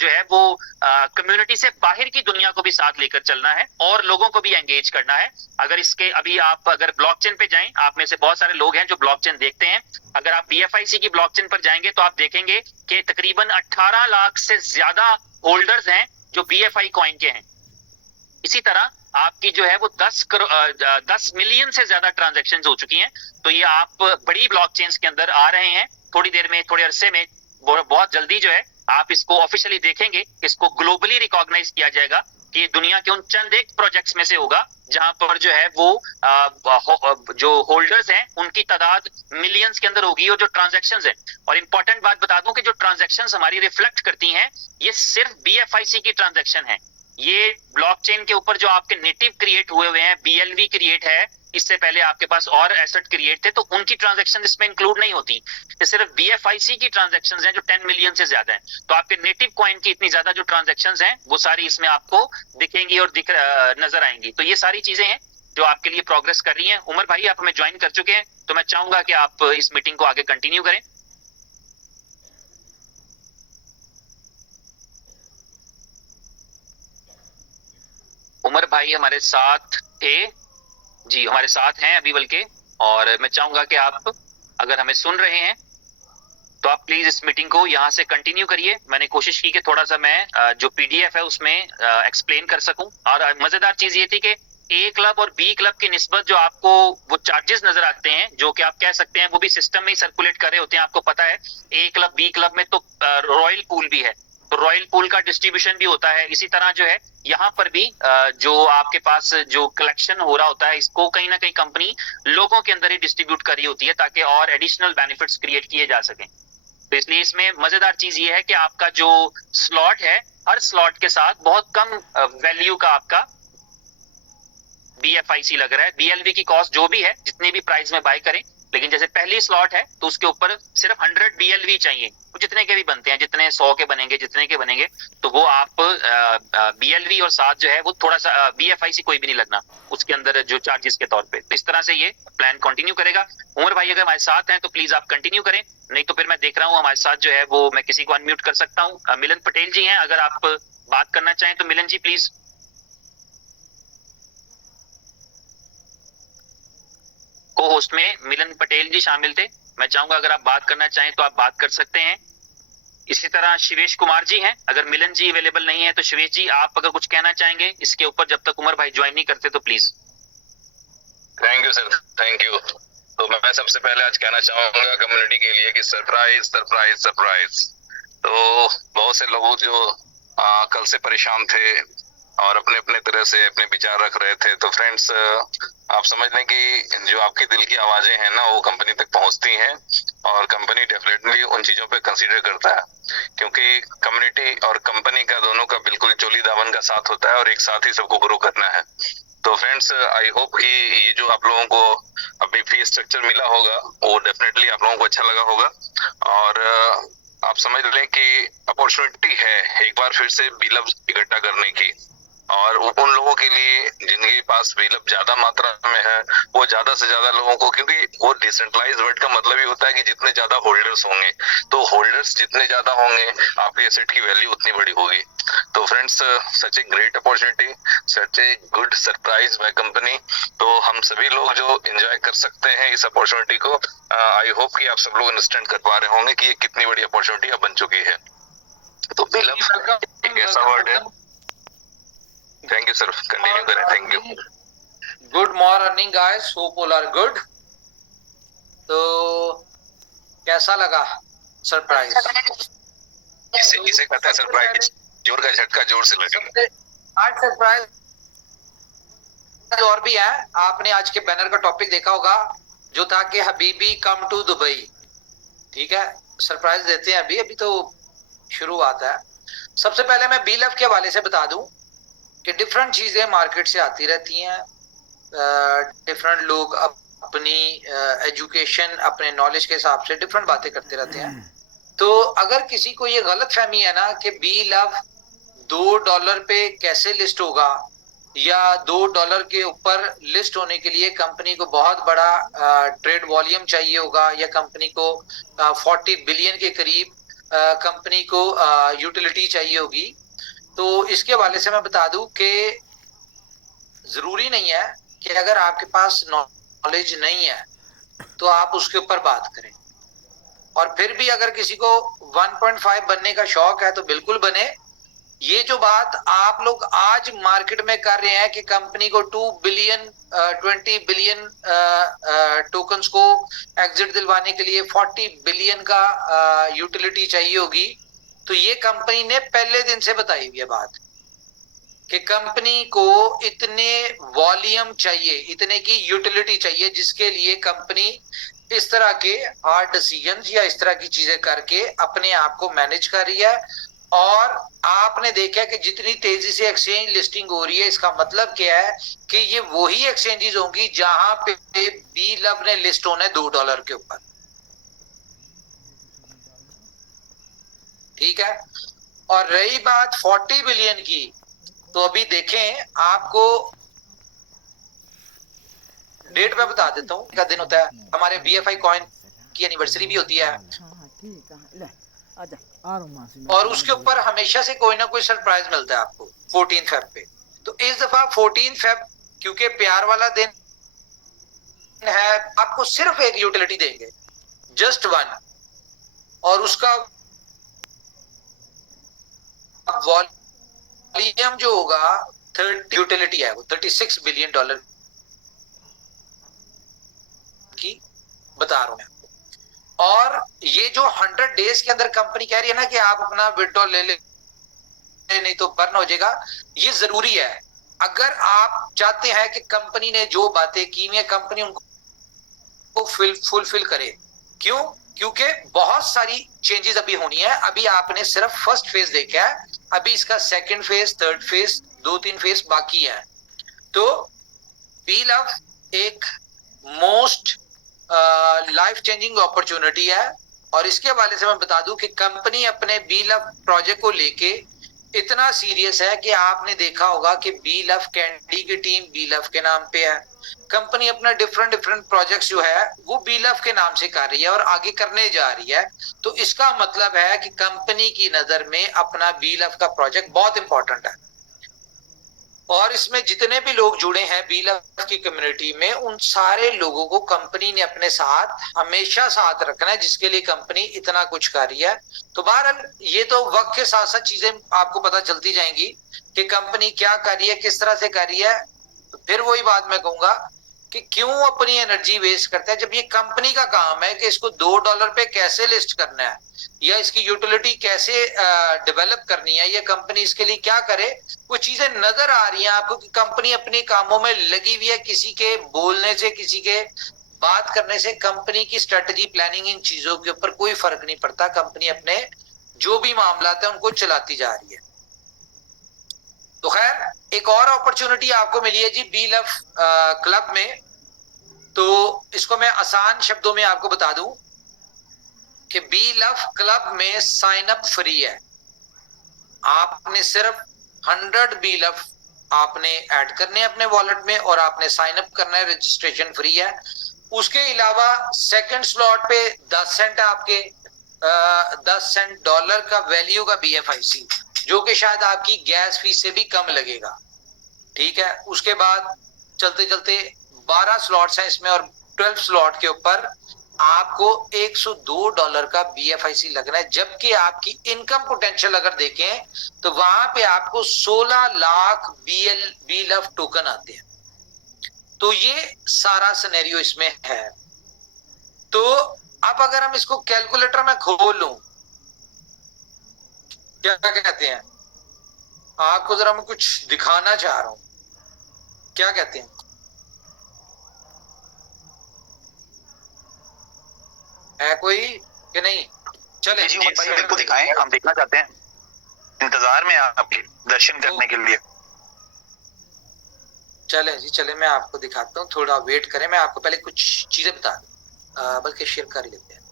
जो है वो कम्युनिटी से बाहर की दुनिया को भी साथ लेकर चलना है और लोगों को भी एंगेज करना है। अगर इसके अभी आप अगर ब्लॉकचेन पे जाएं, आप में से बहुत सारे लोग हैं जो ब्लॉकचेन देखते हैं, अगर आप BFIC की ब्लॉकचेन पर जाएंगे तो आप देखेंगे कि तकरीबन 18 लाख से ज्यादा होल्डर्स हैं जो BFI कॉइन के हैं। इसी तरह आपकी जो है वो 10 मिलियन से ज्यादा ट्रांजैक्शन हो चुकी हैं। तो ये आप बड़ी ब्लॉकचेन्स के अंदर आ रहे हैं, थोड़ी देर में, थोड़े अरसे में, बहुत जल्दी जो है आप इसको ऑफिशियली देखेंगे, इसको ग्लोबली रिकॉग्नाइज किया जाएगा कि दुनिया के उन चंद एक प्रोजेक्ट्स में से होगा जहां पर जो है वो जो होल्डर्स हैं उनकी तादाद मिलियंस के अंदर होगी, और जो ट्रांजैक्शंस हैं, और इंपॉर्टेंट बात बता दूं कि जो ट्रांजैक्शंस हमारी रिफ्लेक्ट करती हैं ये सिर्फ BFIC की ट्रांजैक्शन है। ये ब्लॉकचेन के ऊपर जो आपके नेटिव क्रिएट हुए हैं, BLV क्रिएट है, इससे पहले आपके पास और एसेट क्रिएट थे, तो उनकी ट्रांजैक्शन इसमें इंक्लूड नहीं होती। ये सिर्फ BFIC की ट्रांजैक्शंस हैं जो 10 मिलियन से ज्यादा हैं। तो आपके नेटिव कॉइन की इतनी ज्यादा जो ट्रांजैक्शंस हैं वो सारी इसमें आपको दिखेंगी और नजर आएंगी। तो ये सारी चीजें हैं जो आपके लिए प्रोग्रेस कर रही हैं। उमर भाई आप हमें ज्वाइन कर चुके हैं, तो मैं चाहूंगा कि आप इस मीटिंग को आगे कंटिन्यू करें। उमर भाई हमारे साथ थे जी, हमारे साथ हैं अभी बल्कि, और मैं चाहूंगा कि आप अगर हमें सुन रहे हैं तो आप प्लीज इस मीटिंग को यहाँ से कंटिन्यू करिए। मैंने कोशिश की कि थोड़ा सा मैं जो PDF है उसमें एक्सप्लेन कर सकूं, और मजेदार चीज ये थी कि A क्लब और B क्लब की निस्बत जो आपको वो चार्जेस नजर आते हैं, जो कि आप कह सकते हैं वो भी सिस्टम में ही सर्कुलेट कर रहे होते हैं। आपको पता है A क्लब B क्लब में तो रॉयल पूल भी है, तो रॉयल पूल का डिस्ट्रीब्यूशन भी होता है। इसी तरह जो है यहाँ पर भी जो आपके पास जो कलेक्शन हो रहा होता है, इसको कहीं ना कहीं कंपनी लोगों के अंदर ही डिस्ट्रीब्यूट कर रही होती है ताकि और एडिशनल बेनिफिट्स क्रिएट किए जा सकें। तो इसलिए इसमें मजेदार चीज ये है कि आपका जो स्लॉट है, हर स्लॉट के साथ बहुत कम वैल्यू का आपका BFIC लग रहा है। BLV की कॉस्ट जो भी है, जितने भी प्राइस में बाय करें, लेकिन जैसे पहली स्लॉट है तो उसके ऊपर सिर्फ 100 BLV चाहिए, तो जितने के भी बनते हैं, जितने 100 के बनेंगे, जितने के बनेंगे, तो वो आप BLV और साथ जो है वो थोड़ा सा BFIC कोई भी नहीं लगना उसके अंदर जो चार्जेस के तौर पे। तो इस तरह से ये प्लान कंटिन्यू करेगा। उमर भाई अगर हमारे साथ हैं तो प्लीज आप कंटिन्यू करें, नहीं तो फिर मैं देख रहा हूँ हमारे साथ जो है वो मैं किसी को अनम्यूट कर सकता हूँ। मिलन पटेल जी हैं, अगर आप बात करना चाहें तो मिलन जी प्लीज। को होस्ट में मिलन पटेल जी शामिल थे, मैं चाहूंगा अगर आप बात करना चाहें तो आप बात कर सकते हैं। इसी तरह शिवेश कुमार जी हैं, अगर मिलन जी अवेलेबल नहीं है तो शिवेश जी आप अगर कुछ कहना चाहेंगे इसके ऊपर, जब तक उमर भाई ज्वाइन नहीं करते तो please. Thank you sir, thank you. तो मैं सबसे पहले आज कहना चाहूंगा कम्युनिटी के लिए कि सरप्राइज सरप्राइज सरप्राइज। तो बहुत से लोग जो कल से परेशान थे और अपने अपने तरह से अपने विचार रख रहे थे, तो फ्रेंड्स आप समझ लें कि जो आपके दिल की आवाजें हैं ना वो कंपनी तक पहुंचती हैं, और कंपनी डेफिनेटली उन चीजों पे कंसीडर करता है, क्योंकि कम्युनिटी और कंपनी का दोनों का बिल्कुल चोली दामन का साथ होता है और एक साथ ही सबको ग्रो करना है। तो फ्रेंड्स आई होप कि ये जो आप लोगों को अभी फी स्ट्रक्चर मिला होगा वो डेफिनेटली आप लोगों को अच्छा लगा होगा, और आप समझ लें कि अपॉर्चुनिटी है एक बार फिर से बिलअप इकट्ठा करने की, और उन लोगों के लिए जिनके पास बिलअप ज्यादा मात्रा में है वो ज्यादा से ज्यादा लोगों को, क्योंकि वो डिसेंट्रलाइज वर्ड का मतलब ही होता है कि जितने ज्यादा होल्डर्स होंगे, तो होल्डर्स जितने ज्यादा होंगे आपके एसेट की वैल्यू उतनी बड़ी होगी। तो friends such a great opportunity, such a good surprise by company. तो हम सभी लोग जो एंजॉय कर सकते हैं इस अपॉर्चुनिटी को, आई होप कि आप सब लोग अंडरस्टैंड कर पा रहे होंगे कि ये कितनी बड़ी अपॉर्चुनिटी अब बन चुकी है। तो बिलअप एक ऐसा वर्ड है। थैंक यू सर, कंटिन्यू करें। Thank you. Good morning guys, hope all are good. तो कैसा लगा सरप्राइज? इसे कहते हैं सरप्राइज, जोर का झटका जोर से लगेगा। आज सरप्राइज और भी है। आपने आज के बैनर का टॉपिक देखा होगा जो था कि हबीबी कम टू दुबई। ठीक है, सरप्राइज देते हैं, अभी अभी तो शुरुआत है। सबसे पहले मैं बीलफ के हवाले से बता दूं कि डिफरेंट चीजें मार्केट से आती रहती हैं, डिफरेंट लोग अपनी एजुकेशन, अपने नॉलेज के हिसाब से डिफरेंट बातें करते रहते हैं। तो अगर किसी को ये गलत फहमी है ना कि बी लव $2 पे कैसे लिस्ट होगा, या $2 के ऊपर लिस्ट होने के लिए कंपनी को बहुत बड़ा ट्रेड वॉल्यूम चाहिए होगा, या कंपनी को 40 बिलियन के करीब कंपनी को यूटिलिटी चाहिए होगी। तो इसके हवाले से मैं बता दूं कि जरूरी नहीं है कि अगर आपके पास नॉलेज नहीं है तो आप उसके ऊपर बात करें, और फिर भी अगर किसी को 1.5 बनने का शौक है तो बिल्कुल बने। ये जो बात आप लोग आज मार्केट में कर रहे हैं कि कंपनी को 2 बिलियन 20 बिलियन टोकन्स को एग्जिट दिलवाने के लिए 40 बिलियन का यूटिलिटी चाहिए होगी, तो ये कंपनी ने पहले दिन से बताई हुई है बात कि कंपनी को इतने वॉल्यूम चाहिए, इतने की यूटिलिटी चाहिए, जिसके लिए कंपनी इस तरह के हार्ड डिसीजंस या इस तरह की चीजें करके अपने आप को मैनेज कर रही है। और आपने देखा कि जितनी तेजी से एक्सचेंज लिस्टिंग हो रही है, इसका मतलब क्या है कि ये वही एक्सचेंजेस होंगी जहां पे बी लव ने लिस्ट होना है $2 के ऊपर। ठीक है, और रही बात 40 बिलियन की, तो अभी देखें, आपको डेट पे बता देता हूँ क्या दिन होता है। हमारे BFI कॉइन की एनिवर्सरी भी होती है, और उसके ऊपर हमेशा से कोई ना कोई सरप्राइज मिलता है आपको 14 फेब पे। तो इस दफा 14 फेब क्योंकि प्यार वाला दिन है, आपको सिर्फ एक यूटिलिटी देंगे, जस्ट वन, और उसका वॉल्यूम जो होगा 30 यूटिलिटी है, वो $36 बिलियन की बता रहा हूं मैं। और ये जो 100 डेज के अंदर कंपनी कह रही है ना कि आप अपना विड्रॉल ले ले, नहीं तो बर्न हो जाएगा, ये जरूरी है। अगर आप चाहते हैं कि कंपनी ने जो बातें की है कंपनी उनको फुलफिल करे। क्यों? क्योंकि बहुत सारी चेंजेस अभी होनी है। अभी आपने सिर्फ फर्स्ट फेज देखा है, अभी इसका second phase, third phase, 2-3 phase बाकी है। तो बी लव एक मोस्ट लाइफ चेंजिंग अपॉर्चुनिटी है। और इसके हवाले से मैं बता दूं कि कंपनी अपने बी लव प्रोजेक्ट को लेके इतना सीरियस है कि आपने देखा होगा कि बी लव कैंडी की टीम बी लव के नाम पे है। कंपनी अपना डिफरेंट प्रोजेक्ट्स जो है वो बी लव के नाम से कर रही है और आगे करने जा रही है। तो इसका मतलब है कि कंपनी की नजर में अपना बी लव का प्रोजेक्ट बहुत इंपॉर्टेंट है। और इसमें जितने भी लोग जुड़े हैं बी लव की कम्युनिटी में, उन सारे लोगों को कंपनी ने अपने साथ हमेशा साथ रखना है, जिसके लिए कंपनी इतना कुछ कर रही है। तो बहरहाल ये तो वक्त के साथ साथ चीजें आपको पता चलती जाएंगी कि कंपनी क्या कर रही है, किस तरह से कर रही है। तो फिर वही बात मैं कहूंगा कि क्यों अपनी एनर्जी वेस्ट करते हैं, जब ये कंपनी का काम है कि इसको $2 पे कैसे लिस्ट करना है या इसकी यूटिलिटी कैसे डेवलप करनी है, ये कंपनी इसके लिए क्या करे। वो चीजें नजर आ रही हैं आपको कि कंपनी अपने कामों में लगी हुई है। किसी के बोलने से, किसी के बात करने से कंपनी की स्ट्रेटजी, प्लानिंग, इन चीजों के ऊपर कोई फर्क नहीं पड़ता। कंपनी अपने जो भी मामला है उनको चलाती जा रही है। तो खैर, एक और अपॉर्चुनिटी आपको मिली है जी बी लव क्लब में। तो इसको मैं आसान शब्दों में आपको बता दूं कि बी लव क्लब में साइन अप फ्री है। आपने सिर्फ 100 बी लव आपने ऐड करने हैं अपने वॉलेट में और आपने साइन अप करना है, रजिस्ट्रेशन फ्री है। उसके अलावा सेकंड स्लॉट पे 10 सेंट आपके 10 सेंट डॉलर का वैल्यू का BFIC, जो कि शायद आपकी गैस फीस से भी कम लगेगा। ठीक है, उसके बाद चलते चलते 12 स्लॉट्स हैं इसमें, और 12 स्लॉट के ऊपर आपको $102 का BFIC लगना है। जबकि आपकी इनकम पोटेंशियल अगर देखें तो वहां पे आपको 16 लाख बी लव टोकन आते हैं। तो ये सारा सिनेरियो इसमें है। तो अब अगर हम इसको कैलकुलेटर में खोल लूं, क्या कहते हैं, आपको जरा मैं कुछ दिखाना चाह रहा हूं, क्या कहते हैं, है कोई कि नहीं? चले जी भाई, बिल्कुल दिखाएं, हम देखना चाहते हैं, इंतजार में आपके दर्शन करने के लिए। चले जी, चले, मैं आपको दिखाता हूँ, थोड़ा वेट करें। मैं आपको पहले कुछ चीजें बता दूं, बल्कि शेयर कर लेते हैं।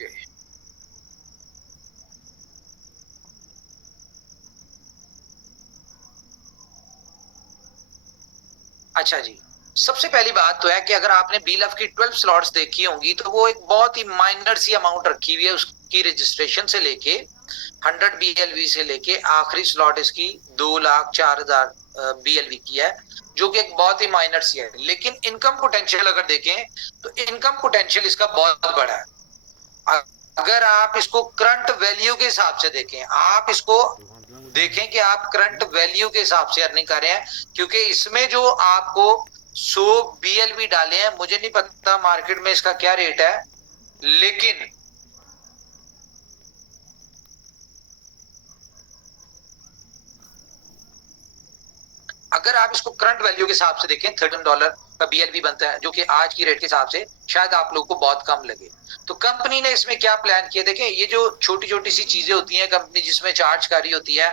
ओके, अच्छा जी। सबसे पहली बात तो है कि अगर आपने बीलफ की 12 स्लॉट्स देखी होंगी तो वो एक बहुत ही माइनर सी अमाउंट रखी हुई है उसकी रजिस्ट्रेशन से लेके 100 BLV से लेके आखिरी स्लॉट इसकी 2,04,000 BLV की है, जो कि एक बहुत ही माइनर सी है। लेकिन इनकम पोटेंशियल अगर देखें तो इनकम पोटेंशियल इसका बहुत बड़ा है। अगर आप इसको करंट वैल्यू के हिसाब से देखें, आप इसको देखें कि आप करंट वैल्यू के हिसाब से अर्निंग कर रहे हैं, क्योंकि इसमें जो आपको 100 BLV डाले हैं, मुझे नहीं पता मार्केट में इसका क्या रेट है, लेकिन अगर आप इसको करंट वैल्यू के हिसाब से देखें $13 का BLV बनता है, जो कि आज की रेट के हिसाब से शायद आप लोगों को बहुत कम लगे। तो कंपनी ने इसमें क्या प्लान किया, देखें ये जो छोटी छोटी सी चीजें होती हैं कंपनी जिसमें चार्ज कर रही होती है,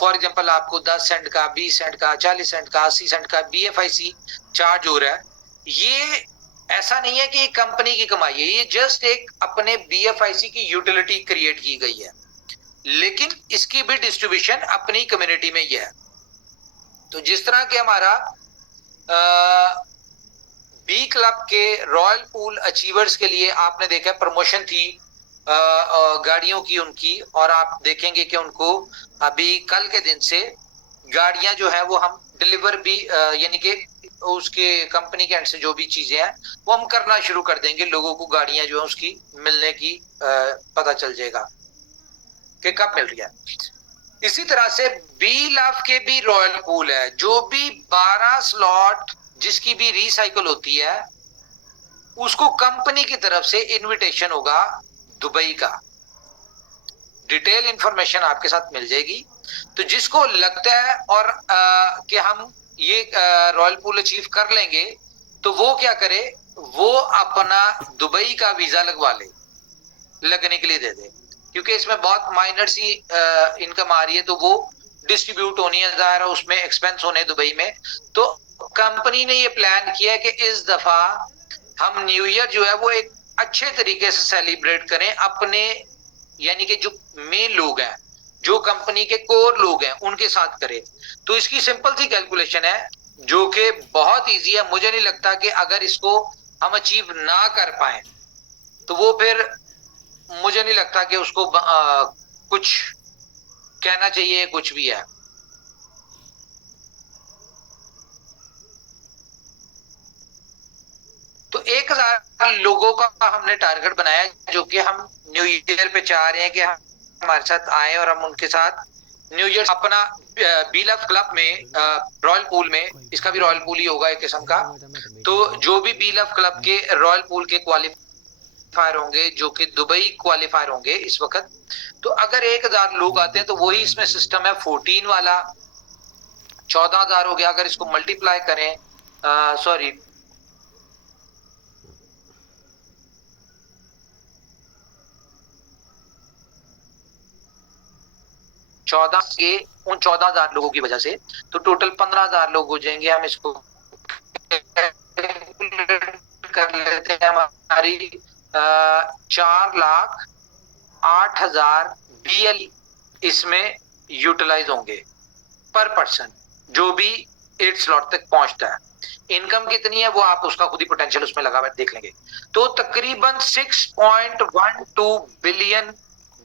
फॉर एग्जांपल आपको 10 सेंट का, 20 सेंट का, 40 सेंट का, 80 सेंट का BFIC चार्ज हो रहा है। ये ऐसा नहीं है कि ये कंपनी की कमाई है, ये जस्ट एक अपने BFIC की यूटिलिटी क्रिएट की गई है, लेकिन इसकी भी डिस्ट्रीब्यूशन अपनी कम्युनिटी में ही है। तो जिस तरह के हमारा बी क्लब के रॉयल पूल अचीवर्स के लिए आपने देखा प्रमोशन थी गाड़ियों की उनकी, और आप देखेंगे कि उनको अभी कल के दिन से गाड़ियां जो है वो हम डिलीवर भी यानी कि उसके कंपनी के एंड से जो भी चीजें हैं वो हम करना शुरू कर देंगे, लोगों को गाड़ियां जो है उसकी मिलने की पता चल जाएगा कि कब मिल रही है। इसी तरह से बी लव के भी रॉयल पूल है, जो भी 12 स्लॉट जिसकी भी रिसाइकल होती है उसको कंपनी की तरफ से इनविटेशन होगा दुबई का। डिटेल इंफॉर्मेशन आपके साथ मिल जाएगी। तो जिसको लगता है और कि हम ये रॉयल पूल अचीव कर लेंगे तो वो क्या करे, वो अपना दुबई का वीजा लगवा ले, लगने के लिए दे दे, क्योंकि इसमें बहुत माइनर सी इनकम आ रही है, तो वो डिस्ट्रीब्यूट होनी है, जाहिर है उसमें एक्सपेंस होने दुबई में। तो कंपनी ने ये प्लान किया है कि इस दफा हम न्यू ईयर जो है वो एक अच्छे तरीके से सेलिब्रेट करें अपने, यानी कि जो मेन लोग हैं, जो कंपनी के कोर लोग हैं, उनके साथ करें। तो इसकी सिंपल सी कैलकुलेशन है जो कि बहुत इजी है। मुझे नहीं लगता कि अगर इसको हम अचीव ना कर पाए तो वो फिर मुझे नहीं लगता कि उसको कुछ कहना चाहिए, कुछ भी है। तो 1,000 लोगों का हमने टारगेट बनाया, जो कि हम न्यू ईयर पे चाह रहे हैं कि हमारे साथ आए और हम उनके साथ न्यू ईयर अपना बीलफ क्लब में रॉयल पूल में, इसका भी रॉयल पूल ही होगा एक किस्म का। तो जो भी बीलफ क्लब के रॉयल पूल के क्वालिफायर होंगे, जो कि दुबई क्वालिफायर होंगे इस वक्त, तो अगर 1,000 लोग आते हैं तो वही इसमें सिस्टम है 14 वाला, 14,000 हो गया। अगर इसको मल्टीप्लाई करें, सॉरी 14 के उन 14,000 लोगों की वजह से तो टोटल 15,000 लोग हो जाएंगे। हम इसको कर लेते हैं, हमारी 4,08,000 BL इसमें यूटिलाइज होंगे पर पर्सन, जो भी 8 स्लॉट तक पहुंचता है। इनकम कितनी है वो आप उसका खुद ही पोटेंशियल उसमें लगा हुआ देख लेंगे। तो तकरीबन 6.12 बिलियन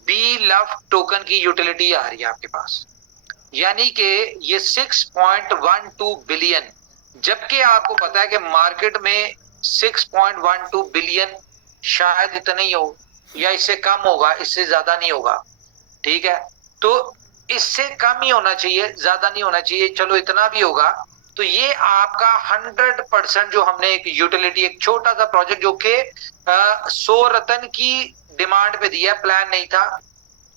बी लव टोकन की यूटिलिटी आ रही है आपके पास, यानी कि ये 6.12 बिलियन, जबकि आपको पता है कि मार्केट में 6.12 बिलियन शायद इतना ही हो या इससे कम होगा, इससे ज्यादा नहीं होगा, ठीक है। तो इससे कम ही होना चाहिए, ज्यादा नहीं होना चाहिए, चलो इतना भी होगा। तो ये आपका 100% जो हमने एक यूटिलिटी, एक छोटा सा प्रोजेक्ट जो कि 100 रतन की डिमांड पे दिया, प्लान नहीं था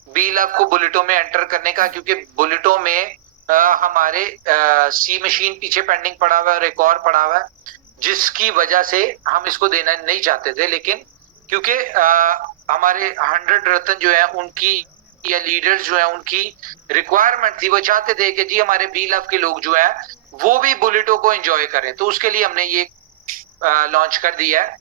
बी लव को बुलेटों में एंटर करने का, क्योंकि बुलेटों में हमारे सी मशीन पीछे पेंडिंग पड़ा हुआ है और एक और पड़ा हुआ है, जिसकी वजह से हम इसको देना नहीं चाहते थे। लेकिन क्योंकि हमारे 100 रतन जो है उनकी या लीडर्स जो है उनकी रिक्वायरमेंट थी, वो चाहते थे कि जी हमारे बी लव के लोग जो है वो भी बुलेटों को एंजॉय करें, तो उसके लिए हमने ये लॉन्च कर दिया है।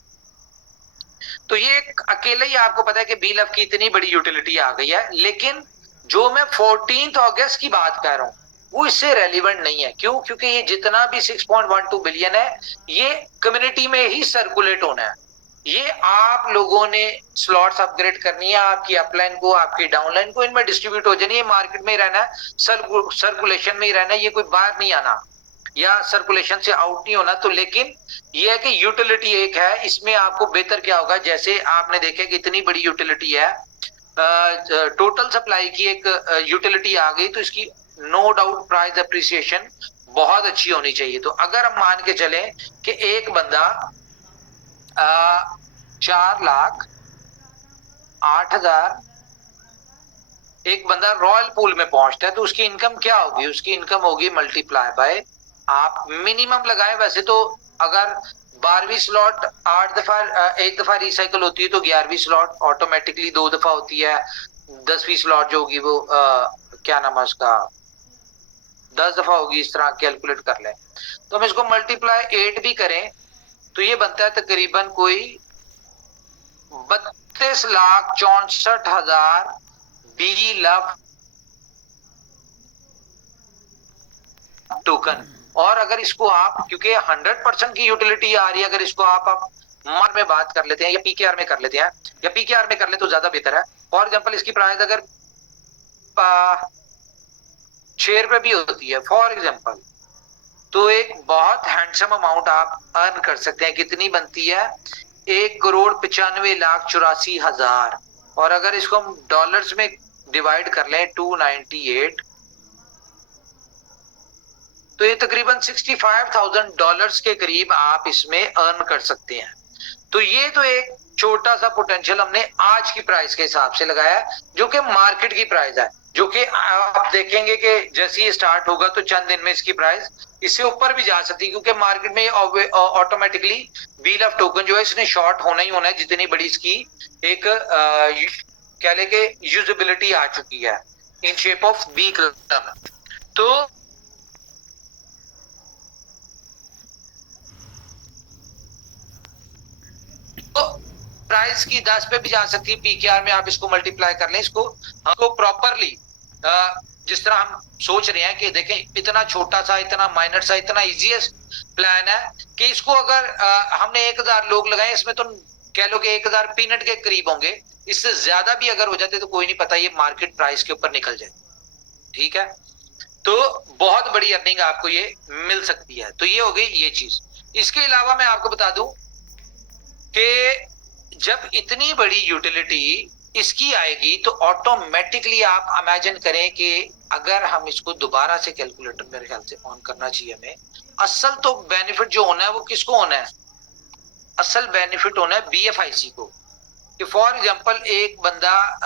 तो ये अकेले ही आपको पता है कि बीएलएफ की इतनी बड़ी यूटिलिटी आ गई है, लेकिन जो मैं 14 अगस्त की बात कर रहा हूं वो इससे रेलिवेंट नहीं है। क्यों? क्योंकि ये जितना भी 6.12 बिलियन है ये कम्युनिटी में ही सर्कुलेट होना है। ये आप लोगों ने स्लॉट्स अपग्रेड करनी है, आपकी अपलाइन को, आपकी डाउनलाइन को, इनमें डिस्ट्रीब्यूट हो जानी है, मार्केट में ही रहना है, सर्कुलेशन में ही रहना है, ये कोई बाहर नहीं आना या सर्कुलेशन से आउट नहीं होना। तो लेकिन ये है कि यूटिलिटी एक है, इसमें आपको बेहतर क्या होगा, जैसे आपने देखा कि इतनी बड़ी यूटिलिटी है, टोटल सप्लाई की एक यूटिलिटी आ गई, तो इसकी नो डाउट प्राइस अप्रिसिएशन बहुत अच्छी होनी चाहिए। तो अगर हम मान के चलें कि एक बंदा 4,08,000 एक बंदा रॉयल पूल में पहुंचता है, तो उसकी इनकम क्या होगी? उसकी इनकम होगी मल्टीप्लाई बाय, आप मिनिमम लगाएं वैसे तो, अगर 12वीं स्लॉट 8 दफा एक दफा रिसाइकल होती है तो 11वीं स्लॉट ऑटोमेटिकली 2 दफा होती है, 10वीं स्लॉट जो होगी वो क्या नाम है उसका 10 दफा होगी, इस तरह कैलकुलेट कर लें। तो हम इसको मल्टीप्लाई 8 भी करें तो ये बनता है तकरीबन कोई 32,64,000 बीएलएफ टोकन। और अगर इसको आप, क्योंकि 100% की यूटिलिटी आ रही है, अगर इसको आप मन में बात कर लेते हैं या पीकेआर में कर लेते हैं, या पीकेआर में कर ले तो ज्यादा बेहतर है। फॉर एग्जांपल इसकी प्राइस अगर 6 रुपए भी होती है फॉर एग्जांपल, तो एक बहुत हैंडसम अमाउंट आप अर्न कर सकते हैं। कितनी बनती है? 1,95,84,000। और अगर इसको हम डॉलर्स में डिवाइड कर लें 298, तो ये तकरीबन $65,000 के करीब आप इसमें अर्न कर सकते हैं। तो ये तो एक छोटा सा पोटेंशियल हमने आज की प्राइस के हिसाब से लगाया है, जो कि मार्केट की प्राइस है, जो कि आप देखेंगे कि जैसे ही स्टार्ट होगा तो चंद दिन में इसकी प्राइस इससे ऊपर भी जा सकती है, क्योंकि मार्केट में ऑटोमेटिकली बीएलएफ टोकन जो है इसने शॉर्ट होना ही होना है, जितनी बड़ी इसकी एक कह ले कि यूजेबिलिटी आ चुकी है in shape of B club. तो प्राइस की 10 पे भी जा सकती है, पीकेआर में आप इसको मल्टीप्लाई कर लें, इसको हमको प्रॉपरली जिस तरह हम सोच रहे हैं कि देखें इतना छोटा सा, इतना माइनर सा, इतना इजीएस्ट प्लान है कि इसको अगर हमने 1,000 लोग लगाए, इसमें तो कह लो कि 1,000 पीनट के करीब होंगे, इससे ज्यादा भी अगर हो जाते तो कोई नहीं पता, ये मार्केट प्राइस के ऊपर निकल जाए। ठीक है, तो बहुत बड़ी अर्निंग आपको ये मिल सकती है। तो ये हो गई ये चीज। इसके अलावा मैं आपको बता दूं कि जब इतनी बड़ी यूटिलिटी इसकी आएगी तो ऑटोमेटिकली आप इमेजिन करें कि अगर हम इसको दोबारा से कैलकुलेटर मेरे ख्याल से ऑन करना चाहिए हमें, असल तो बेनिफिट जो होना है वो किसको होना है? असल बेनिफिट होना है बीएफआईसी को। कि फॉर एग्जांपल एक बंदा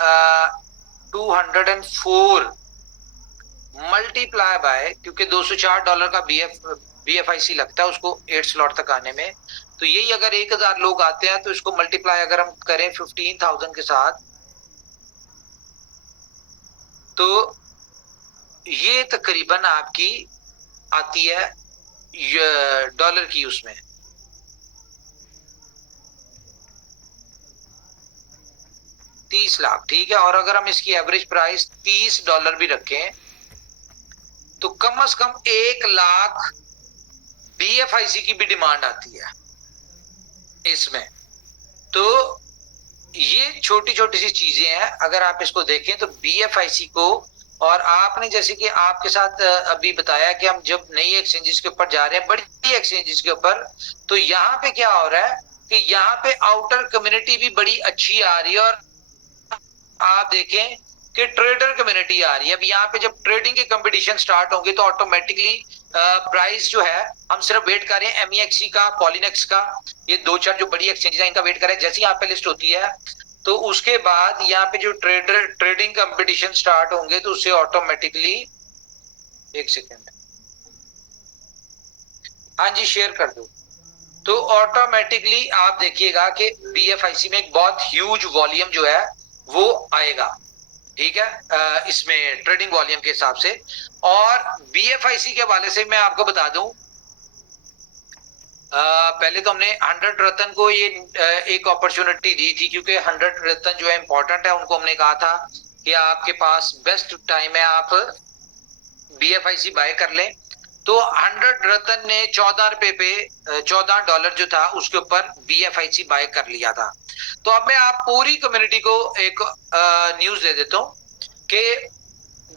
204 मल्टीप्लाई बाय, क्योंकि $204 का बीएफआईसी लगता है उसको 8 स्लॉट तक आने में, तो यही अगर 1,000 लोग आते हैं तो इसको मल्टीप्लाई अगर हम करें 15,000 के साथ, तो ये तकरीबन आपकी आती है डॉलर की उसमें $30 लाख। ठीक है, और अगर हम इसकी एवरेज प्राइस $30 भी रखें तो कम से कम 1 लाख बीएफआईसी की भी डिमांड आती है इसमें। तो ये छोटी छोटी सी चीजें हैं, अगर आप इसको देखें तो बीएफआईसी को, और आपने जैसे कि आपके साथ अभी बताया कि हम जब नई एक्सचेंजेस के ऊपर जा रहे हैं, बड़ी एक्सचेंजेस के ऊपर, तो यहाँ पे क्या हो रहा है कि यहाँ पे आउटर कम्युनिटी भी बड़ी अच्छी आ रही है, और आप देखें कि ट्रेडर कम्युनिटी आ रही है। अब यहाँ पे जब ट्रेडिंग के कंपटीशन स्टार्ट होंगे तो ऑटोमेटिकली प्राइस जो है, हम सिर्फ वेट कर रहे हैं एमईएक्सी का, पॉलिनेक्स का, ये 2-4 जो बड़ी एक्सचेंज है इनका वेट कर रहे हैं। जैसे यहाँ पे लिस्ट होती है तो उसके बाद यहाँ पे जो ट्रेडिंग कंपटीशन स्टार्ट होंगे तो उससे ऑटोमेटिकली, एक सेकेंड, हाँ जी शेयर कर दो, तो ऑटोमेटिकली आप देखिएगा कि बीएफआईसी में एक बहुत ह्यूज वॉल्यूम जो है वो आएगा। ठीक है, इसमें ट्रेडिंग वॉल्यूम के हिसाब से। और बीएफआईसी के हवाले से मैं आपको बता दूं पहले तो हमने 100 रत्न को ये एक अपॉर्चुनिटी दी थी, क्योंकि 100 रत्न जो है इंपॉर्टेंट है। उनको हमने कहा था कि आपके पास बेस्ट टाइम है, आप BFIC बाय कर लें। तो 100 रत्न ने 14 रुपए पे $14 जो था उसके ऊपर BFIC बाय कर लिया था। तो अब मैं आप पूरी कम्युनिटी को एक न्यूज दे देता हूँ कि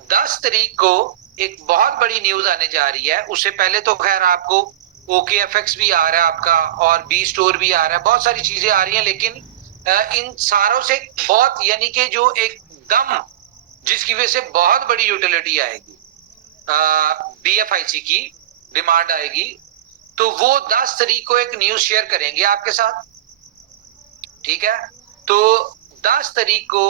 10 तारीख को एक बहुत बड़ी न्यूज आने जा रही है। उससे पहले तो खैर आपको OKFX भी आ रहा है आपका, और B स्टोर भी आ रहा है, बहुत सारी चीजें आ रही हैं। लेकिन इन सारों से बहुत, यानी कि जो एक दम जिसकी वजह से बहुत बड़ी यूटिलिटी आएगी, BFIC की डिमांड आएगी, तो वो 10 तारीख को एक न्यूज शेयर करेंगे आपके साथ, ठीक है। तो 10 तारीख को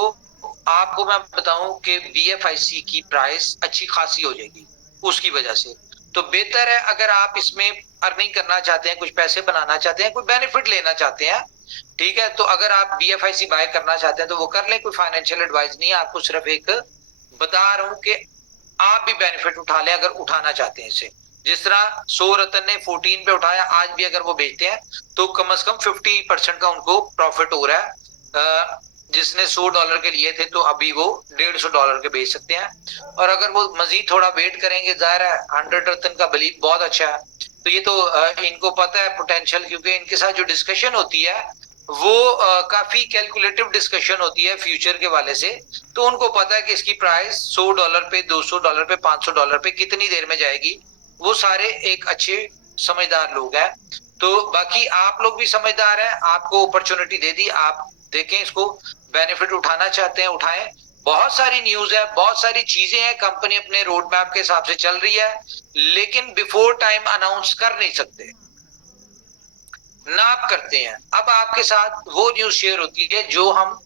आपको मैं बताऊं कि BFIC की प्राइस अच्छी खासी हो जाएगी उसकी वजह से। तो बेहतर है, अगर आप इसमें अर्निंग करना चाहते हैं, कुछ पैसे बनाना चाहते हैं, कोई बेनिफिट लेना चाहते हैं, ठीक है, तो अगर आप BFIC बाय करना चाहते हैं तो वो कर लें। कोई फाइनेंशियल एडवाइस नहीं है, आपको सिर्फ एक बता रहा हूं कि आप भी बेनिफिट उठा लें अगर उठाना चाहते हैं इसे। जिस तरह 100 रतन ने 14 पे उठाया, आज भी अगर वो बेचते हैं तो कम से कम 50% का उनको प्रॉफिट हो रहा है। जिसने $100 के लिए थे तो अभी वो $150 के बेच सकते हैं। और अगर वो मजीद थोड़ा वेट करेंगे, जाहिर है 100 रतन का बिलीव बहुत अच्छा है, तो ये तो इनको पता है पोटेंशियल, क्योंकि इनके साथ जो डिस्कशन होती है वो काफी कैलकुलेटिव डिस्कशन होती है फ्यूचर के वाले से। तो उनको पता है कि इसकी प्राइस $100 पे, $200 पे, $500 पे कितनी देर में जाएगी। वो सारे एक अच्छे समझदार लोग हैं। तो बाकी आप लोग भी समझदार हैं, आपको अपॉर्चुनिटी दे दी, आप देखें इसको, बेनिफिट उठाना चाहते हैं उठाएं। बहुत सारी न्यूज है, बहुत सारी चीजें हैं, कंपनी अपने रोड मैप के हिसाब से चल रही है, लेकिन बिफोर टाइम अनाउंस कर नहीं सकते, ना आप करते हैं। अब आपके साथ वो न्यूज शेयर होती है जो हम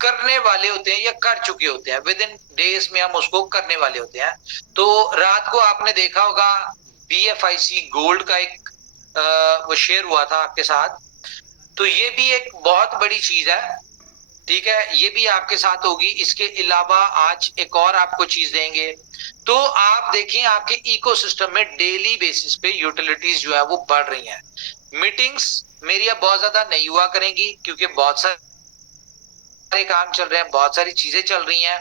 करने वाले होते हैं या कर चुके होते हैं, विद इन डेज में हम उसको करने वाले होते हैं। तो रात को आपने देखा होगा BFIC गोल्ड का एक वो शेयर हुआ था आपके साथ, तो ये भी एक बहुत बड़ी चीज है, ठीक है, ये भी आपके साथ होगी। इसके अलावा आज एक और आपको चीज देंगे। तो आप देखिए आपके इकोसिस्टम में डेली बेसिस पे यूटिलिटीज जो है वो बढ़ रही हैं। मीटिंग्स मेरी अब बहुत ज्यादा नहीं हुआ करेंगी, क्योंकि बहुत सारे काम चल रहे हैं, बहुत सारी चीजें चल रही हैं,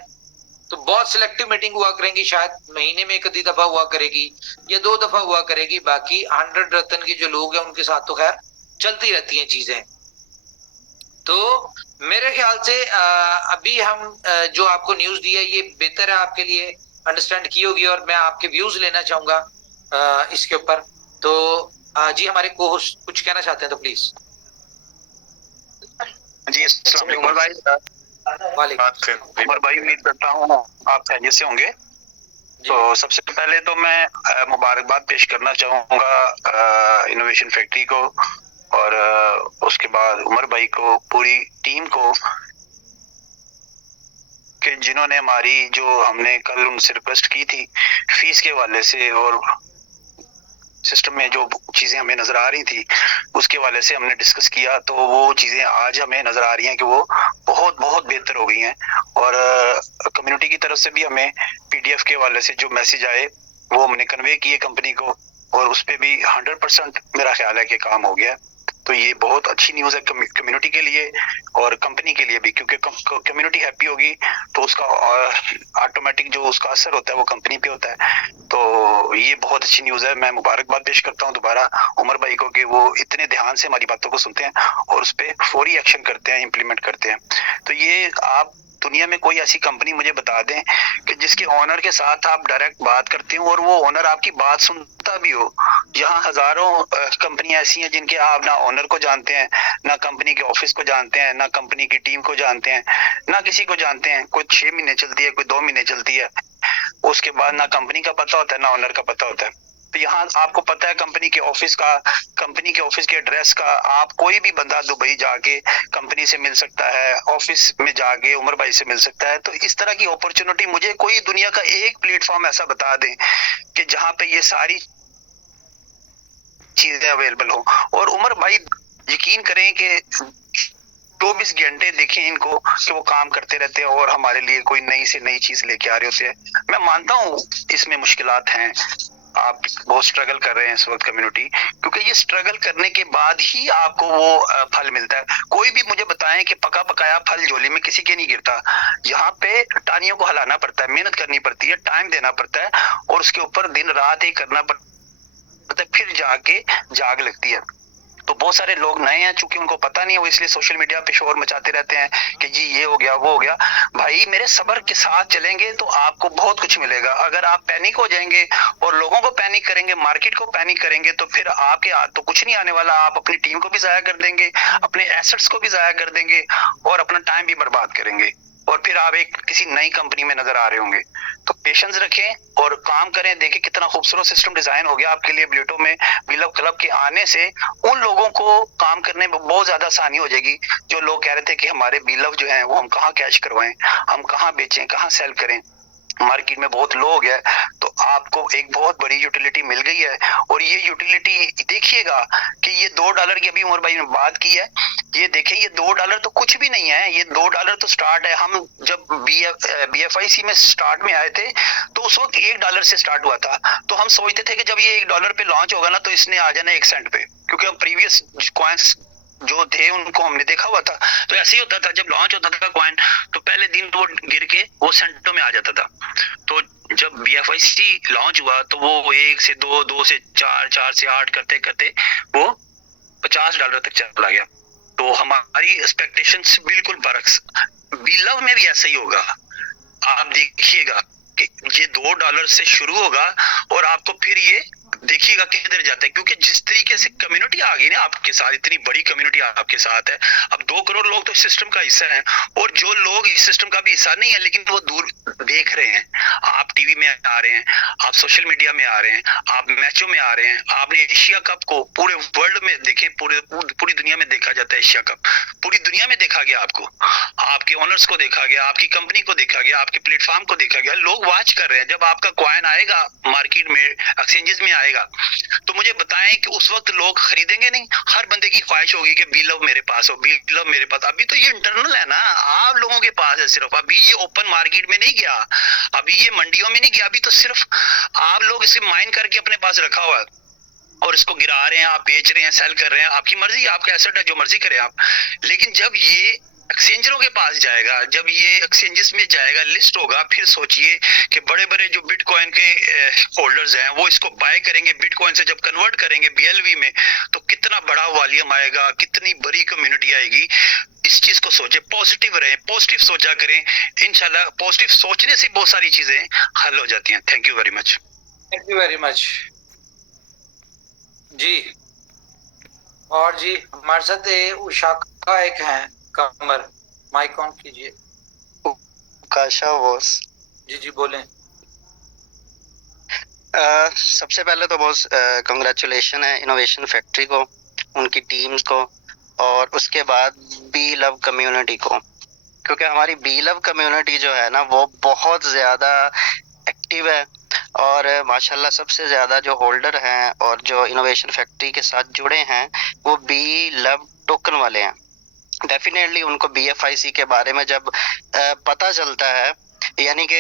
तो बहुत सिलेक्टिव मीटिंग हुआ करेंगी, शायद महीने में एक आधी दफा हुआ करेगी या 2 दफा हुआ करेगी। बाकी 100 रत्न के जो लोग हैं उनके साथ तो खैर चलती रहती हैं चीजें। तो मेरे ख्याल से अभी हम जो आपको न्यूज दी है ये बेहतर है आपके लिए, अंडरस्टैंड की होगी, और मैं आपके व्यूज लेना चाहूंगा इसके ऊपर। तो जी हमारे को होस्ट कुछ कहना चाहते हैं तो प्लीज। जी अस्सलाम वालेकुम उमर भाई। उमर भाई उम्मीद करता हूँ आप खैरियत से होंगे। तो सबसे पहले तो मैं मुबारकबाद पेश करना चाहूँगा इनोवेशन फैक्ट्री को, और उसके बाद उमर भाई को, पूरी टीम को, कि जिन्होंने हमारी जो हमने कल उनसे रिक्वेस्ट की थी फीस के हवाले से और सिस्टम में जो चीज़ें हमें नज़र आ रही थी उसके वाले से हमने डिस्कस किया, तो वो चीज़ें आज हमें नज़र आ रही हैं कि वो बहुत बहुत बेहतर हो गई हैं। और कम्युनिटी की तरफ से भी हमें PDF के वाले से जो मैसेज आए वो हमने कन्वे किए कंपनी को, और उस पर भी 100% मेरा ख्याल है कि काम हो गया। तो ये बहुत अच्छी न्यूज़ है कम्युनिटी के लिए और कंपनी के लिए भी, क्योंकि कम्युनिटी हैप्पी होगी तो उसका ऑटोमेटिक जो उसका असर होता है वो कंपनी पे होता है। तो ये बहुत अच्छी न्यूज़ है। मैं मुबारकबाद पेश करता हूँ दोबारा उमर भाई को कि वो इतने ध्यान से हमारी बातों को सुनते हैं और उस पर फौरी एक्शन करते हैं, इम्प्लीमेंट करते हैं। तो ये आप दुनिया में कोई ऐसी कंपनी मुझे बता दें कि जिसके ओनर के साथ आप डायरेक्ट बात करते हो और वो ओनर आपकी बात सुनता भी हो। यहाँ हजारों कंपनियां ऐसी हैं जिनके आप ना ओनर को जानते हैं, ना कंपनी के ऑफिस को जानते हैं, ना कंपनी की टीम को जानते हैं, ना किसी को जानते हैं। कोई 6 महीने चलती है, कोई 2 महीने चलती है, उसके बाद ना कंपनी का पता होता है ना ओनर का पता होता है। तो यहाँ आपको पता है कंपनी के ऑफिस का, कंपनी के ऑफिस के एड्रेस का, आप कोई भी बंदा दुबई जाके कंपनी से मिल सकता है, ऑफिस में जाके उमर भाई से मिल सकता है। तो इस तरह की अपॉर्चुनिटी मुझे कोई दुनिया का एक प्लेटफॉर्म ऐसा बता दें कि जहाँ पे ये सारी चीजें अवेलेबल हो। और उमर भाई यकीन करें कि 24 घंटे देखें इनको कि वो काम करते रहते हैं और हमारे लिए कोई नई से नई चीज लेके आ रहे होते हैं। मैं मानता हूँ इसमें मुश्किलात हैं, आप बहुत स्ट्रगल कर रहे हैं इस वक्त कम्युनिटी, क्योंकि ये स्ट्रगल करने के बाद ही आपको वो फल मिलता है। कोई भी मुझे बताएं कि पका पकाया फल झोली में किसी के नहीं गिरता। यहाँ पे टानियों को हिलाना पड़ता है, मेहनत करनी पड़ती है, टाइम देना पड़ता है और उसके ऊपर दिन रात ही करना पड़ता है, फिर जाके जाग लगती है। तो बहुत सारे लोग नए हैं, चूंकि उनको पता नहीं है, वो इसलिए सोशल मीडिया पे शोर मचाते रहते हैं कि जी ये हो गया वो हो गया। भाई मेरे सब्र के साथ चलेंगे तो आपको बहुत कुछ मिलेगा। अगर आप पैनिक हो जाएंगे और लोगों को पैनिक करेंगे, मार्केट को पैनिक करेंगे, तो फिर आपके हाथ तो कुछ नहीं आने वाला। आप अपनी टीम को भी जाया कर देंगे, अपने एसेट्स को भी जाया कर देंगे और अपना टाइम भी बर्बाद करेंगे और फिर आप एक किसी नई कंपनी में नजर आ रहे होंगे। तो पेशेंस रखें और काम करें। देखिए कितना खूबसूरत सिस्टम डिजाइन हो गया आपके लिए ब्लूटो में। बीलव क्लब के आने से उन लोगों को काम करने में बहुत ज्यादा आसानी हो जाएगी जो लोग कह रहे थे कि हमारे बीलव जो है वो हम कहाँ कैश करवाएं, हम कहाँ बेचें, कहाँ सेल करें, मार्केट में बहुत लो हो गया है। तो आपको एक बहुत बड़ी यूटिलिटी मिल गई है और ये यूटिलिटी देखिएगा कि ये $2 की अभी उमर भाई ने बात की है, ये देखें ये $2 तो कुछ भी नहीं है, ये $2 तो स्टार्ट है। हम जब BFIC में स्टार्ट में आए थे तो उस वक्त $1 से स्टार्ट हुआ था। तो हम सोचते थे कि जब ये $1 पे लॉन्च होगा ना तो इसने आ जाना 1 सेंट पे, क्योंकि हम प्रीवियस कॉइन्स जो थे उनको हमने देखा हुआ था। तो ऐसे ही होता था, जब लॉन्च होता था कॉइन तो पहले दिन वो गिर के वो सेंटों में आ जाता था। तो जब BFIC लॉन्च हुआ तो वो 1 से 2, 2 से 4, 4 से 8 करते करते वो $50 तक चला गया। तो हमारी एक्सपेक्टेशंस बिल्कुल बरक्स। बीलव में भी ऐसा ही होगा। आप देखिएगा कि ये $2 से शुरू होगा और आपको फिर ये देखिएगा किधर जाता है, क्योंकि जिस तरीके से कम्युनिटी आ गई ना आपके साथ, इतनी बड़ी कम्युनिटी आपके साथ है। अब 2 करोड़ लोग तो इस सिस्टम का हिस्सा हैं और जो लोग इस सिस्टम का भी हिस्सा नहीं है लेकिन वो दूर देख रहे हैं। आप टीवी में आ रहे हैं, आप सोशल मीडिया में आ रहे हैं, आप मैचों में आ रहे हैं। आपने एशिया कप को पूरे वर्ल्ड में देखे, पूरी दुनिया में देखा जाता है। एशिया कप पूरी दुनिया में देखा गया, आपको आपके ओनर्स को देखा गया, आपकी कंपनी को देखा गया, आपके प्लेटफॉर्म को देखा गया। लोग वॉच कर रहे हैं। जब आपका कॉइन आएगा मार्केट में, एक्सचेंजेस में आएगा, तो मुझे बताएं कि उस वक्त लोग खरीदेंगे नहीं? हर बंदे की ख्वाहिश होगी कि बीलव मेरे पास हो, बीलव मेरे पास। अभी तो ये इंटरनल है ना, आप लोगों के पास है सिर्फ। अभी ये ओपन मार्केट में नहीं गया, अभी ये मंडियों में नहीं गया, अभी तो सिर्फ आप लोग इसे माइन करके अपने पास रखा हुआ है और इसको गिरा रहे हैं, आप बेच रहे हैं, सेल कर रहे हैं। आपकी मर्जी, आपका एसेट है, जो मर्जी करें आप। लेकिन जब ये एक्सचेंजरों के पास जाएगा, जब ये एक्सचेंजेस में जाएगा, लिस्ट होगा, फिर सोचिए कि बड़े बड़े जो बिटकॉइन के होल्डर्स हैं वो इसको बाय करेंगे, बिटकॉइन से जब कन्वर्ट करेंगे BLV में, तो कितना बड़ा वॉल्यूम आएगा, कितनी बड़ी कम्युनिटी आएगी। इस चीज को सोचे, पॉजिटिव रहें, पॉजिटिव सोचा करें। इंशाल्लाह पॉजिटिव सोचने से बहुत सारी चीजें हल हो जाती हैं। Thank you very much. Thank you very much जी। और जी हमारे साथ उषा का एक है कमर, माइक ऑन कीजिए। काशा बॉस जी जी बोलें। सबसे पहले तो बॉस कंग्रेचुलेशन है इनोवेशन फैक्ट्री को, उनकी टीम्स को, और उसके बाद बीलव कम्युनिटी को, क्योंकि हमारी बीलव कम्युनिटी जो है ना वो बहुत ज़्यादा एक्टिव है और माशाल्लाह सबसे ज़्यादा जो होल्डर हैं और जो इनोवेशन फैक्ट्री के साथ जुड़े हैं वो बीलव टोकन वाले हैं। डेफिनेटली उनको BFIC के बारे में जब पता चलता है, यानी कि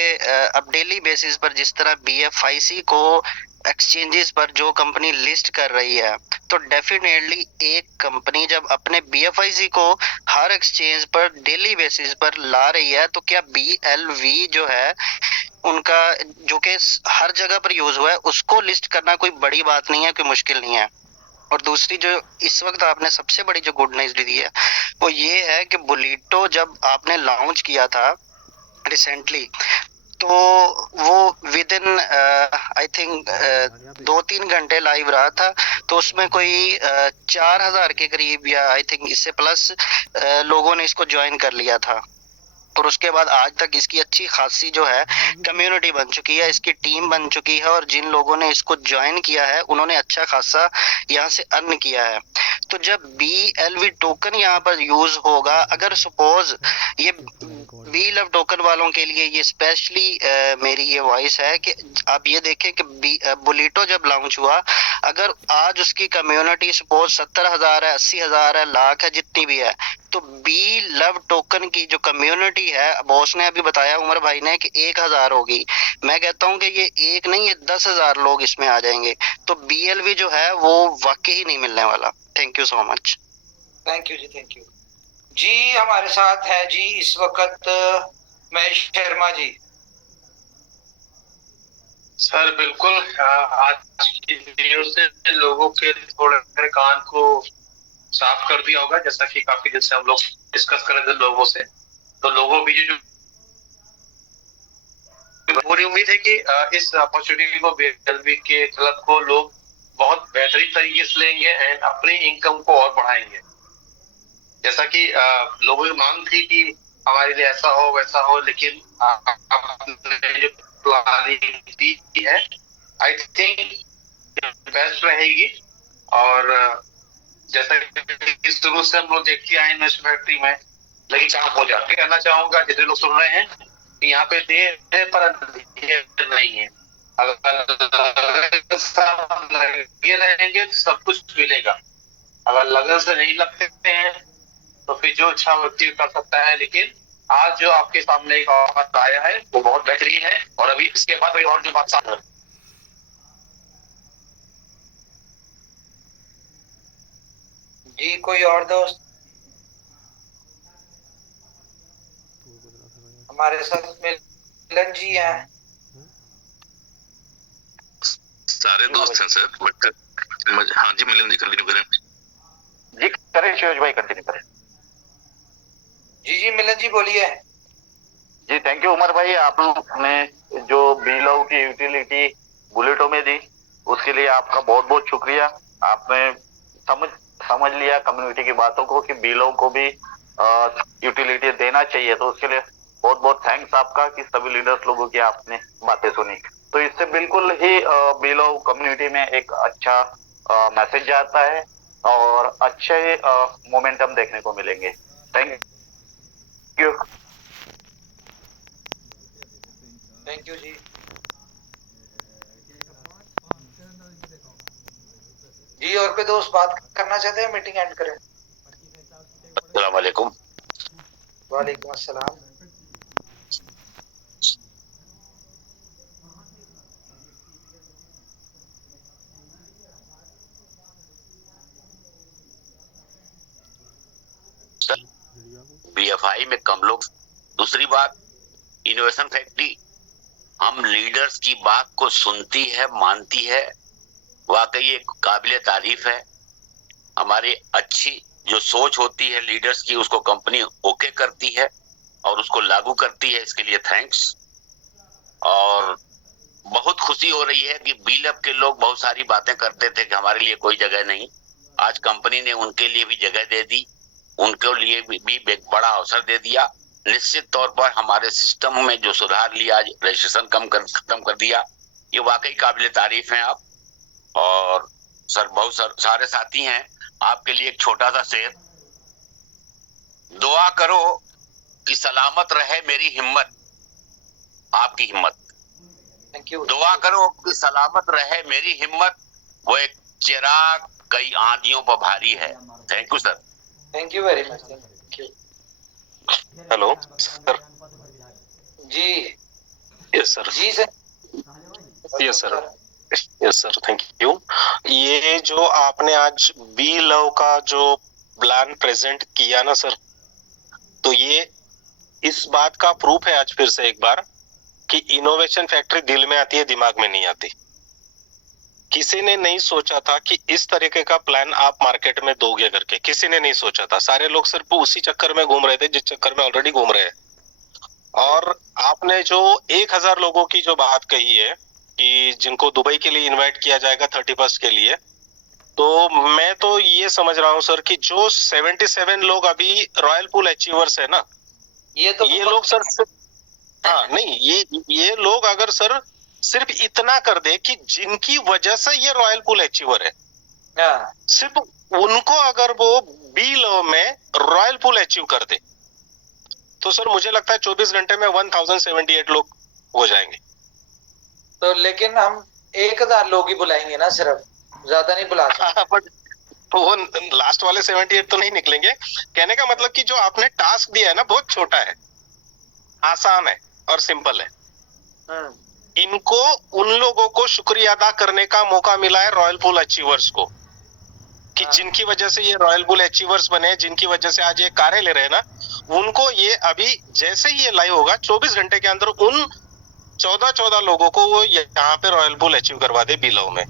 अब डेली बेसिस पर जिस तरह BFIC को एक्सचेंजेस पर जो कंपनी लिस्ट कर रही है, तो डेफिनेटली एक कंपनी जब अपने BFIC को हर एक्सचेंज पर डेली बेसिस पर ला रही है, तो क्या BLV जो है उनका, जो कि हर जगह पर यूज हुआ है, उसको लिस्ट करना कोई बड़ी बात नहीं है, कोई मुश्किल नहीं है। और दूसरी जो इस वक्त आपने सबसे बड़ी जो गुड न्यूज दी है वो ये है कि बुलीटो जब आपने लॉन्च किया था रिसेंटली, तो वो विद इन आई थिंक 2-3 घंटे लाइव रहा था। तो उसमें कोई 4000 के करीब या आई थिंक इससे प्लस लोगों ने इसको ज्वाइन कर लिया था। और उसके बाद आज तक इसकी अच्छी खासी जो है कम्युनिटी बन चुकी है, इसकी टीम बन चुकी है, और जिन लोगों ने इसको ज्वाइन किया है उन्होंने अच्छा खासा यहाँ से अर्न किया है। तो जब BLV टोकन यहाँ पर यूज होगा, अगर सपोज ये बी लव टोकन वालों के लिए ये स्पेशली मेरी ये वॉइस है कि आप ये देखें कि बुलेटो जब लॉन्च हुआ, अगर आज उसकी कम्युनिटी सपोज 70,000 है, 80,000 है, लाख है, जितनी भी है, तो बी लव टोकन की जो कम्युनिटी है, बॉस ने अभी बताया उमर भाई ने कि 1,000 होगी। मैं कहता हूँ कि ये एक नहीं, ये 10,000 लोग इसमें आ जाएंगे। तो BLV जो है वो वाकई ही नहीं मिलने वाला। Thank you so much. Thank you जी, थैंक यू जी। हमारे साथ है जी इस वक्त महेश शर्मा जी। सर बिल्कुल, आज की न्यूज से लोगों के थोड़े कान को साफ कर दिया होगा, जैसा कि काफी दिन से हम लोग डिस्कस कर रहे थे लोगों से। तो लोगों भी जो पूरी उम्मीद है कि इस अपॉर्चुनिटी को, BLV के क्लब को लोग बहुत बेहतरीन तरीके से लेंगे एंड अपनी इनकम को और बढ़ाएंगे। जैसा कि लोगों की मांग थी कि हमारे लिए ऐसा हो वैसा हो, लेकिन आपने जो प्लानिंग दी है, आई थिंक बेस्ट रहेगी। और जैसा कि शुरू से हम लोग देखते आए इन्वेस्टमेंट फैक्ट्री में, लेकिन काम हो जाते। कहना चाहूंगा जितने लोग सुन रहे हैं कि यहाँ पे देर है पर अंधेर नहीं है। अगर लगे रहेंगे तो सब कुछ मिलेगा। अगर लगन से नहीं लगते हैं तो फिर जो इच्छा व्यक्ति कर सकता है। लेकिन आज जो आपके सामने एक बात आया है वो बहुत बेहतरीन है। और अभी इसके बाद कोई और जो बात सामने जी, कोई और दोस्त हमारे साथ मिलन जी हैं। सारे दोस्त हैं सर, बट हाँ जी मिलन जी कंटिन्यू करें। जी करें शिवज भाई, कंटिन्यू करें। जी जी मिलन जी बोलिए। जी थैंक यू उमर भाई, आपने जो बीलव की यूटिलिटी बुलेटो में दी उसके लिए आपका बहुत बहुत शुक्रिया। आपने समझ लिया कम्युनिटी की बातों को कि बीलव को भी यूटिलिटी देना चाहिए, तो उसके लिए बहुत बहुत थैंक्स आपका कि सभी लीडर्स लोगों की आपने बातें सुनी। तो इससे बिल्कुल ही बीलव कम्युनिटी में एक अच्छा मैसेज जाता है और अच्छे मोमेंटम देखने को मिलेंगे। Thank you. थैंक यू जी। जी और कोई दोस्त बात करना चाहते हैं? मीटिंग एंड करें। अस्सलाम वालेकुम। वालेकुम अस्सलाम। BFI में कम लोग। दूसरी बात, इनोवेशन फैक्ट्री हम लीडर्स की बात को सुनती है, मानती है, वाकई एक काबिले तारीफ है। हमारी अच्छी जो सोच होती है लीडर्स की, उसको कंपनी ओके करती है और उसको लागू करती है। इसके लिए थैंक्स। और बहुत खुशी हो रही है कि बीलअप के लोग बहुत सारी बातें करते थे कि हमारे लिए कोई जगह नहीं, आज कंपनी ने उनके लिए भी जगह दे दी, उनके लिए भी एक बड़ा अवसर दे दिया। निश्चित तौर पर हमारे सिस्टम में जो सुधार लिया, रजिस्ट्रेशन खत्म कर दिया, ये वाकई काबिले तारीफ हैं आप। और सर बहुत सारे साथी हैं, आपके लिए एक छोटा सा शेर, दुआ करो कि सलामत रहे मेरी हिम्मत, आपकी हिम्मत। Thank you. दुआ करो कि सलामत रहे मेरी हिम्मत, वो एक चिराग कई आंधियों पर भारी है। Thank you sir. Thank you very much. Thank you. Hello sir. जी यस सर। जी sir. Yes sir. Yes sir, thank you. ये जो आपने आज बी लव का जो प्लान प्रेजेंट किया ना सर, तो ये इस बात का प्रूफ है आज फिर से एक बार कि इनोवेशन फैक्ट्री दिल में आती है, दिमाग में नहीं आती। किसी ने नहीं सोचा था कि इस तरीके का प्लान आप मार्केट में दोगे करके, किसी ने नहीं सोचा था। सारे लोग सिर्फ उसी चक्कर में घूम रहे थे जिस चक्कर में ऑलरेडी घूम रहे हैं। और आपने जो 1,000 लोगों की जो बात कही है कि जिनको दुबई के लिए इनवाइट किया जाएगा 31 के लिए, तो मैं तो ये समझ रहा हूँ सर कि जो 77 लोग अभी रॉयल पूल अचीवर्स है ना, ये लोग सर, हाँ नहीं, ये लोग अगर सर सिर्फ इतना कर दे कि जिनकी वजह से ये रॉयल पूल अचीवर है, सिर्फ उनको अगर वो बी लव में रॉयल पूल अचीव कर दे, तो सर मुझे लगता है 24 घंटे में 1078 लोग हो जाएंगे। तो लेकिन हम 1000 लोग ही बुलाएंगे ना, सिर्फ, ज्यादा नहीं बुला सकते। बट वो लास्ट वाले 78 तो नहीं निकलेंगे। कहने का मतलब कि जो आपने टास्क दिया है ना, बहुत छोटा है, आसान है और सिंपल है। इनको, उन लोगों को शुक्रिया अदा करने का मौका मिला है रॉयल पूल अचीवर्स को, कि जिनकी वजह से ये रॉयल पूल अचीवर्स बने, जिनकी वजह से आज ये कारें ले रहे हैं ना, उनको ये अभी जैसे ही ये लाइव होगा 24 घंटे के अंदर उन 14 लोगों को वो यहाँ पे रॉयल पूल अचीव करवा दे बिलव में।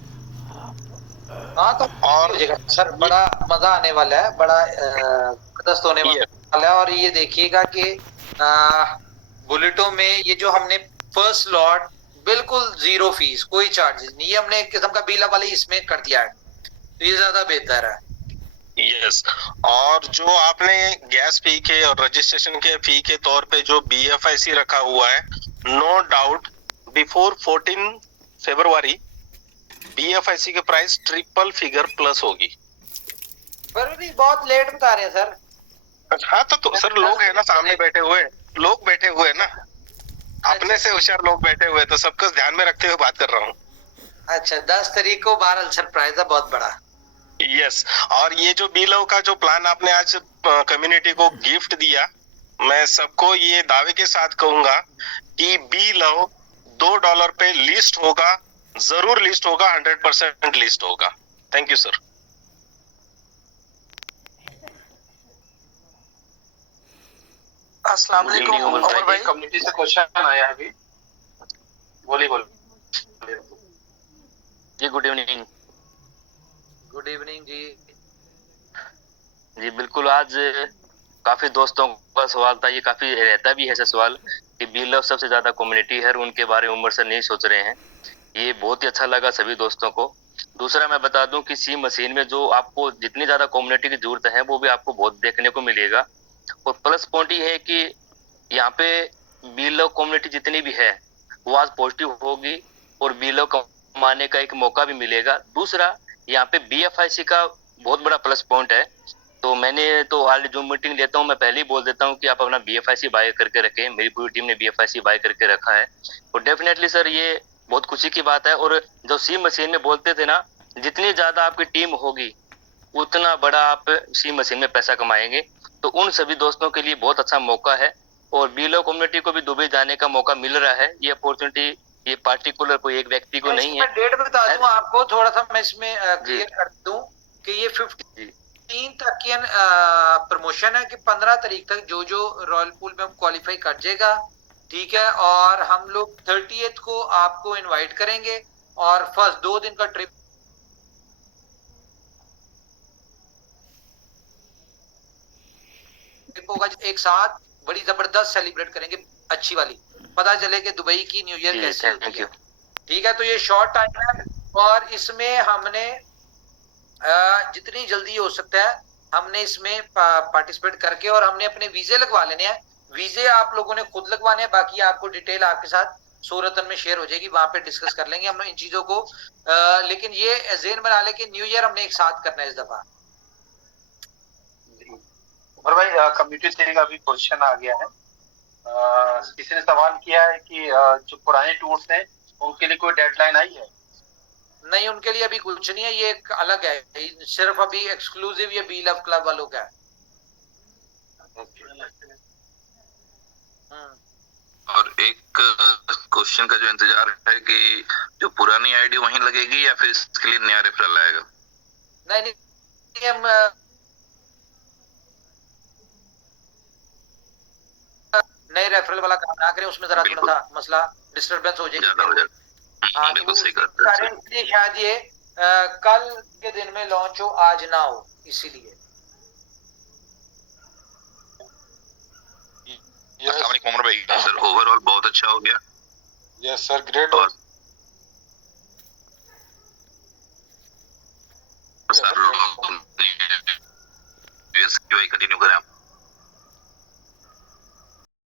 हाँ, तो और हो जाएगा सर, बड़ा मजा आने वाला है, बड़ा जबरदस्त होने वाला है। और ये देखिएगा कि बुलेटों में ये जो हमने फर्स्ट लॉट बिल्कुल 0 फीस, कोई चार्जेस नहीं, ये हमने एक किस्म का बीला वाले इसमें कर दिया है, तो ये ज्यादा बेहतर है। यस, और जो आपने गैस फी के और रजिस्ट्रेशन के फी के तौर पे जो BFIC रखा हुआ है, नो डाउट बिफोर 14 फरवरी BFIC के प्राइस ट्रिपल फिगर प्लस होगी। पर भी बहुत लेट बता रहे हैं सर। हाँ तो सर लोग है ना सामने बैठे हुए, लोग बैठे हुए ना, अपने से होशियार लोग बैठे हुए, तो सबको ध्यान में रखते हुए बात कर रहा हूँ। अच्छा, 10 तारीख को 12 सरप्राइज है बहुत बड़ा। यस, और ये जो बीलव का जो प्लान आपने आज कम्युनिटी को गिफ्ट दिया, मैं सबको ये दावे के साथ कहूंगा कि बीलव $2 पे लिस्ट होगा, जरूर लिस्ट होगा, 100% लिस्ट होगा। Thank you sir. अस्सलाम वालेकुम उमर भाई, कम्युनिटी से क्वेश्चन आया है अभी, बोलिए। जी गुड इवनिंग। गुड इवनिंग जी बिल्कुल, आज काफी दोस्तों का सवाल था, ये काफी रहता भी है ऐसा सवाल कि बीलव सबसे ज्यादा कम्युनिटी है और उनके बारे में उमर सर नहीं सोच रहे हैं। ये बहुत ही अच्छा लगा सभी दोस्तों को। दूसरा मैं बता दूं कि सी मशीन में जो आपको जितनी ज्यादा कम्युनिटी की जरूरत है वो भी आपको बहुत देखने को मिलेगा। और प्लस पॉइंट ये है कि यहाँ पे बीलव कम्युनिटी जितनी भी है वो आज पॉजिटिव होगी और बीलव कमाने का एक मौका भी मिलेगा। दूसरा यहाँ पे BFIC का बहुत बड़ा प्लस पॉइंट है, तो मैंने तो ऑलरेडी जो मीटिंग लेता हूँ मैं पहले ही बोल देता हूँ कि आप अपना BFIC बाय करके रखें। मेरी पूरी टीम ने BFIC बाय करके रखा है और डेफिनेटली सर ये बहुत खुशी की बात है। और जो सी मशीन में बोलते थे ना, जितनी ज्यादा आपकी टीम होगी उतना बड़ा आप सी मशीन में पैसा कमाएंगे, तो उन सभी दोस्तों के लिए बहुत अच्छा मौका है। और बीलव कम्युनिटी को भी दुबई जाने का मौका मिल रहा है। ये अपॉर्चुनिटी ये पार्टिकुलर कोई एक व्यक्ति को नहीं है। डेट बता दूं आपको, थोड़ा सा मैं इसमें क्लियर कर दूं कि ये 15 तक की प्रमोशन है कि 15 तारीख तक जो जो रॉयल पूल में क्वालिफाई कर जाएगा, ठीक है, और हम लोग 30th को आपको इनवाइट करेंगे और फर्स्ट 2 दिन का ट्रिप होगा, एक साथ बड़ी जबरदस्त सेलिब्रेट करेंगे, अच्छी वाली, पता चले कि दुबई की न्यू ईयर कैसी होती है। ठीक है, तो ये शॉर्ट टाइम है और इसमें हमने जितनी जल्दी हो सकता है हमने इसमें पार्टिसिपेट करके और हमने अपने वीजे लगवा लेने हैं। वीजे आप लोगों ने खुद लगवाने हैं, बाकी आपको डिटेल आपके साथ सूरतन में शेयर हो जाएगी, वहां पे डिस्कस कर लेंगे हम इन चीजों को। लेकिन ये ज़हन बना ले कि न्यू ईयर हमने एक साथ करना है इस दफा। उमर भाई, कम्युनिटी से का भी क्वेश्चन आ गया है। किसी ने सवाल किया है कि जो पुराने टूर्स हैं उनके लिए कोई डेडलाइन आई है? नहीं, उनके लिए अभी कुछ नहीं है, ये एक अलग है, सिर्फ अभी एक्सक्लूसिव ये बी लव क्लब वालों का है। और एक क्वेश्चन का जो इंतजार है कि जो पुरानी आईडी वहीं लगेगी या फिर इसके लिए नया रेफरल आएगा? नहीं, हम नए रेफरल वाला काम ना करें, उसमें जरा थोड़ा सा मसला डिस्टरबेंस हो जाएगी। हाँ, बिल्कुल सही कहा। शायद ये कल के दिन में लॉन्च हो, आज ना हो, इसीलिए। उमर भाई सर ओवरऑल बहुत अच्छा हो गया। Yes sir, great. और सर लोग कंटिन्यू करें।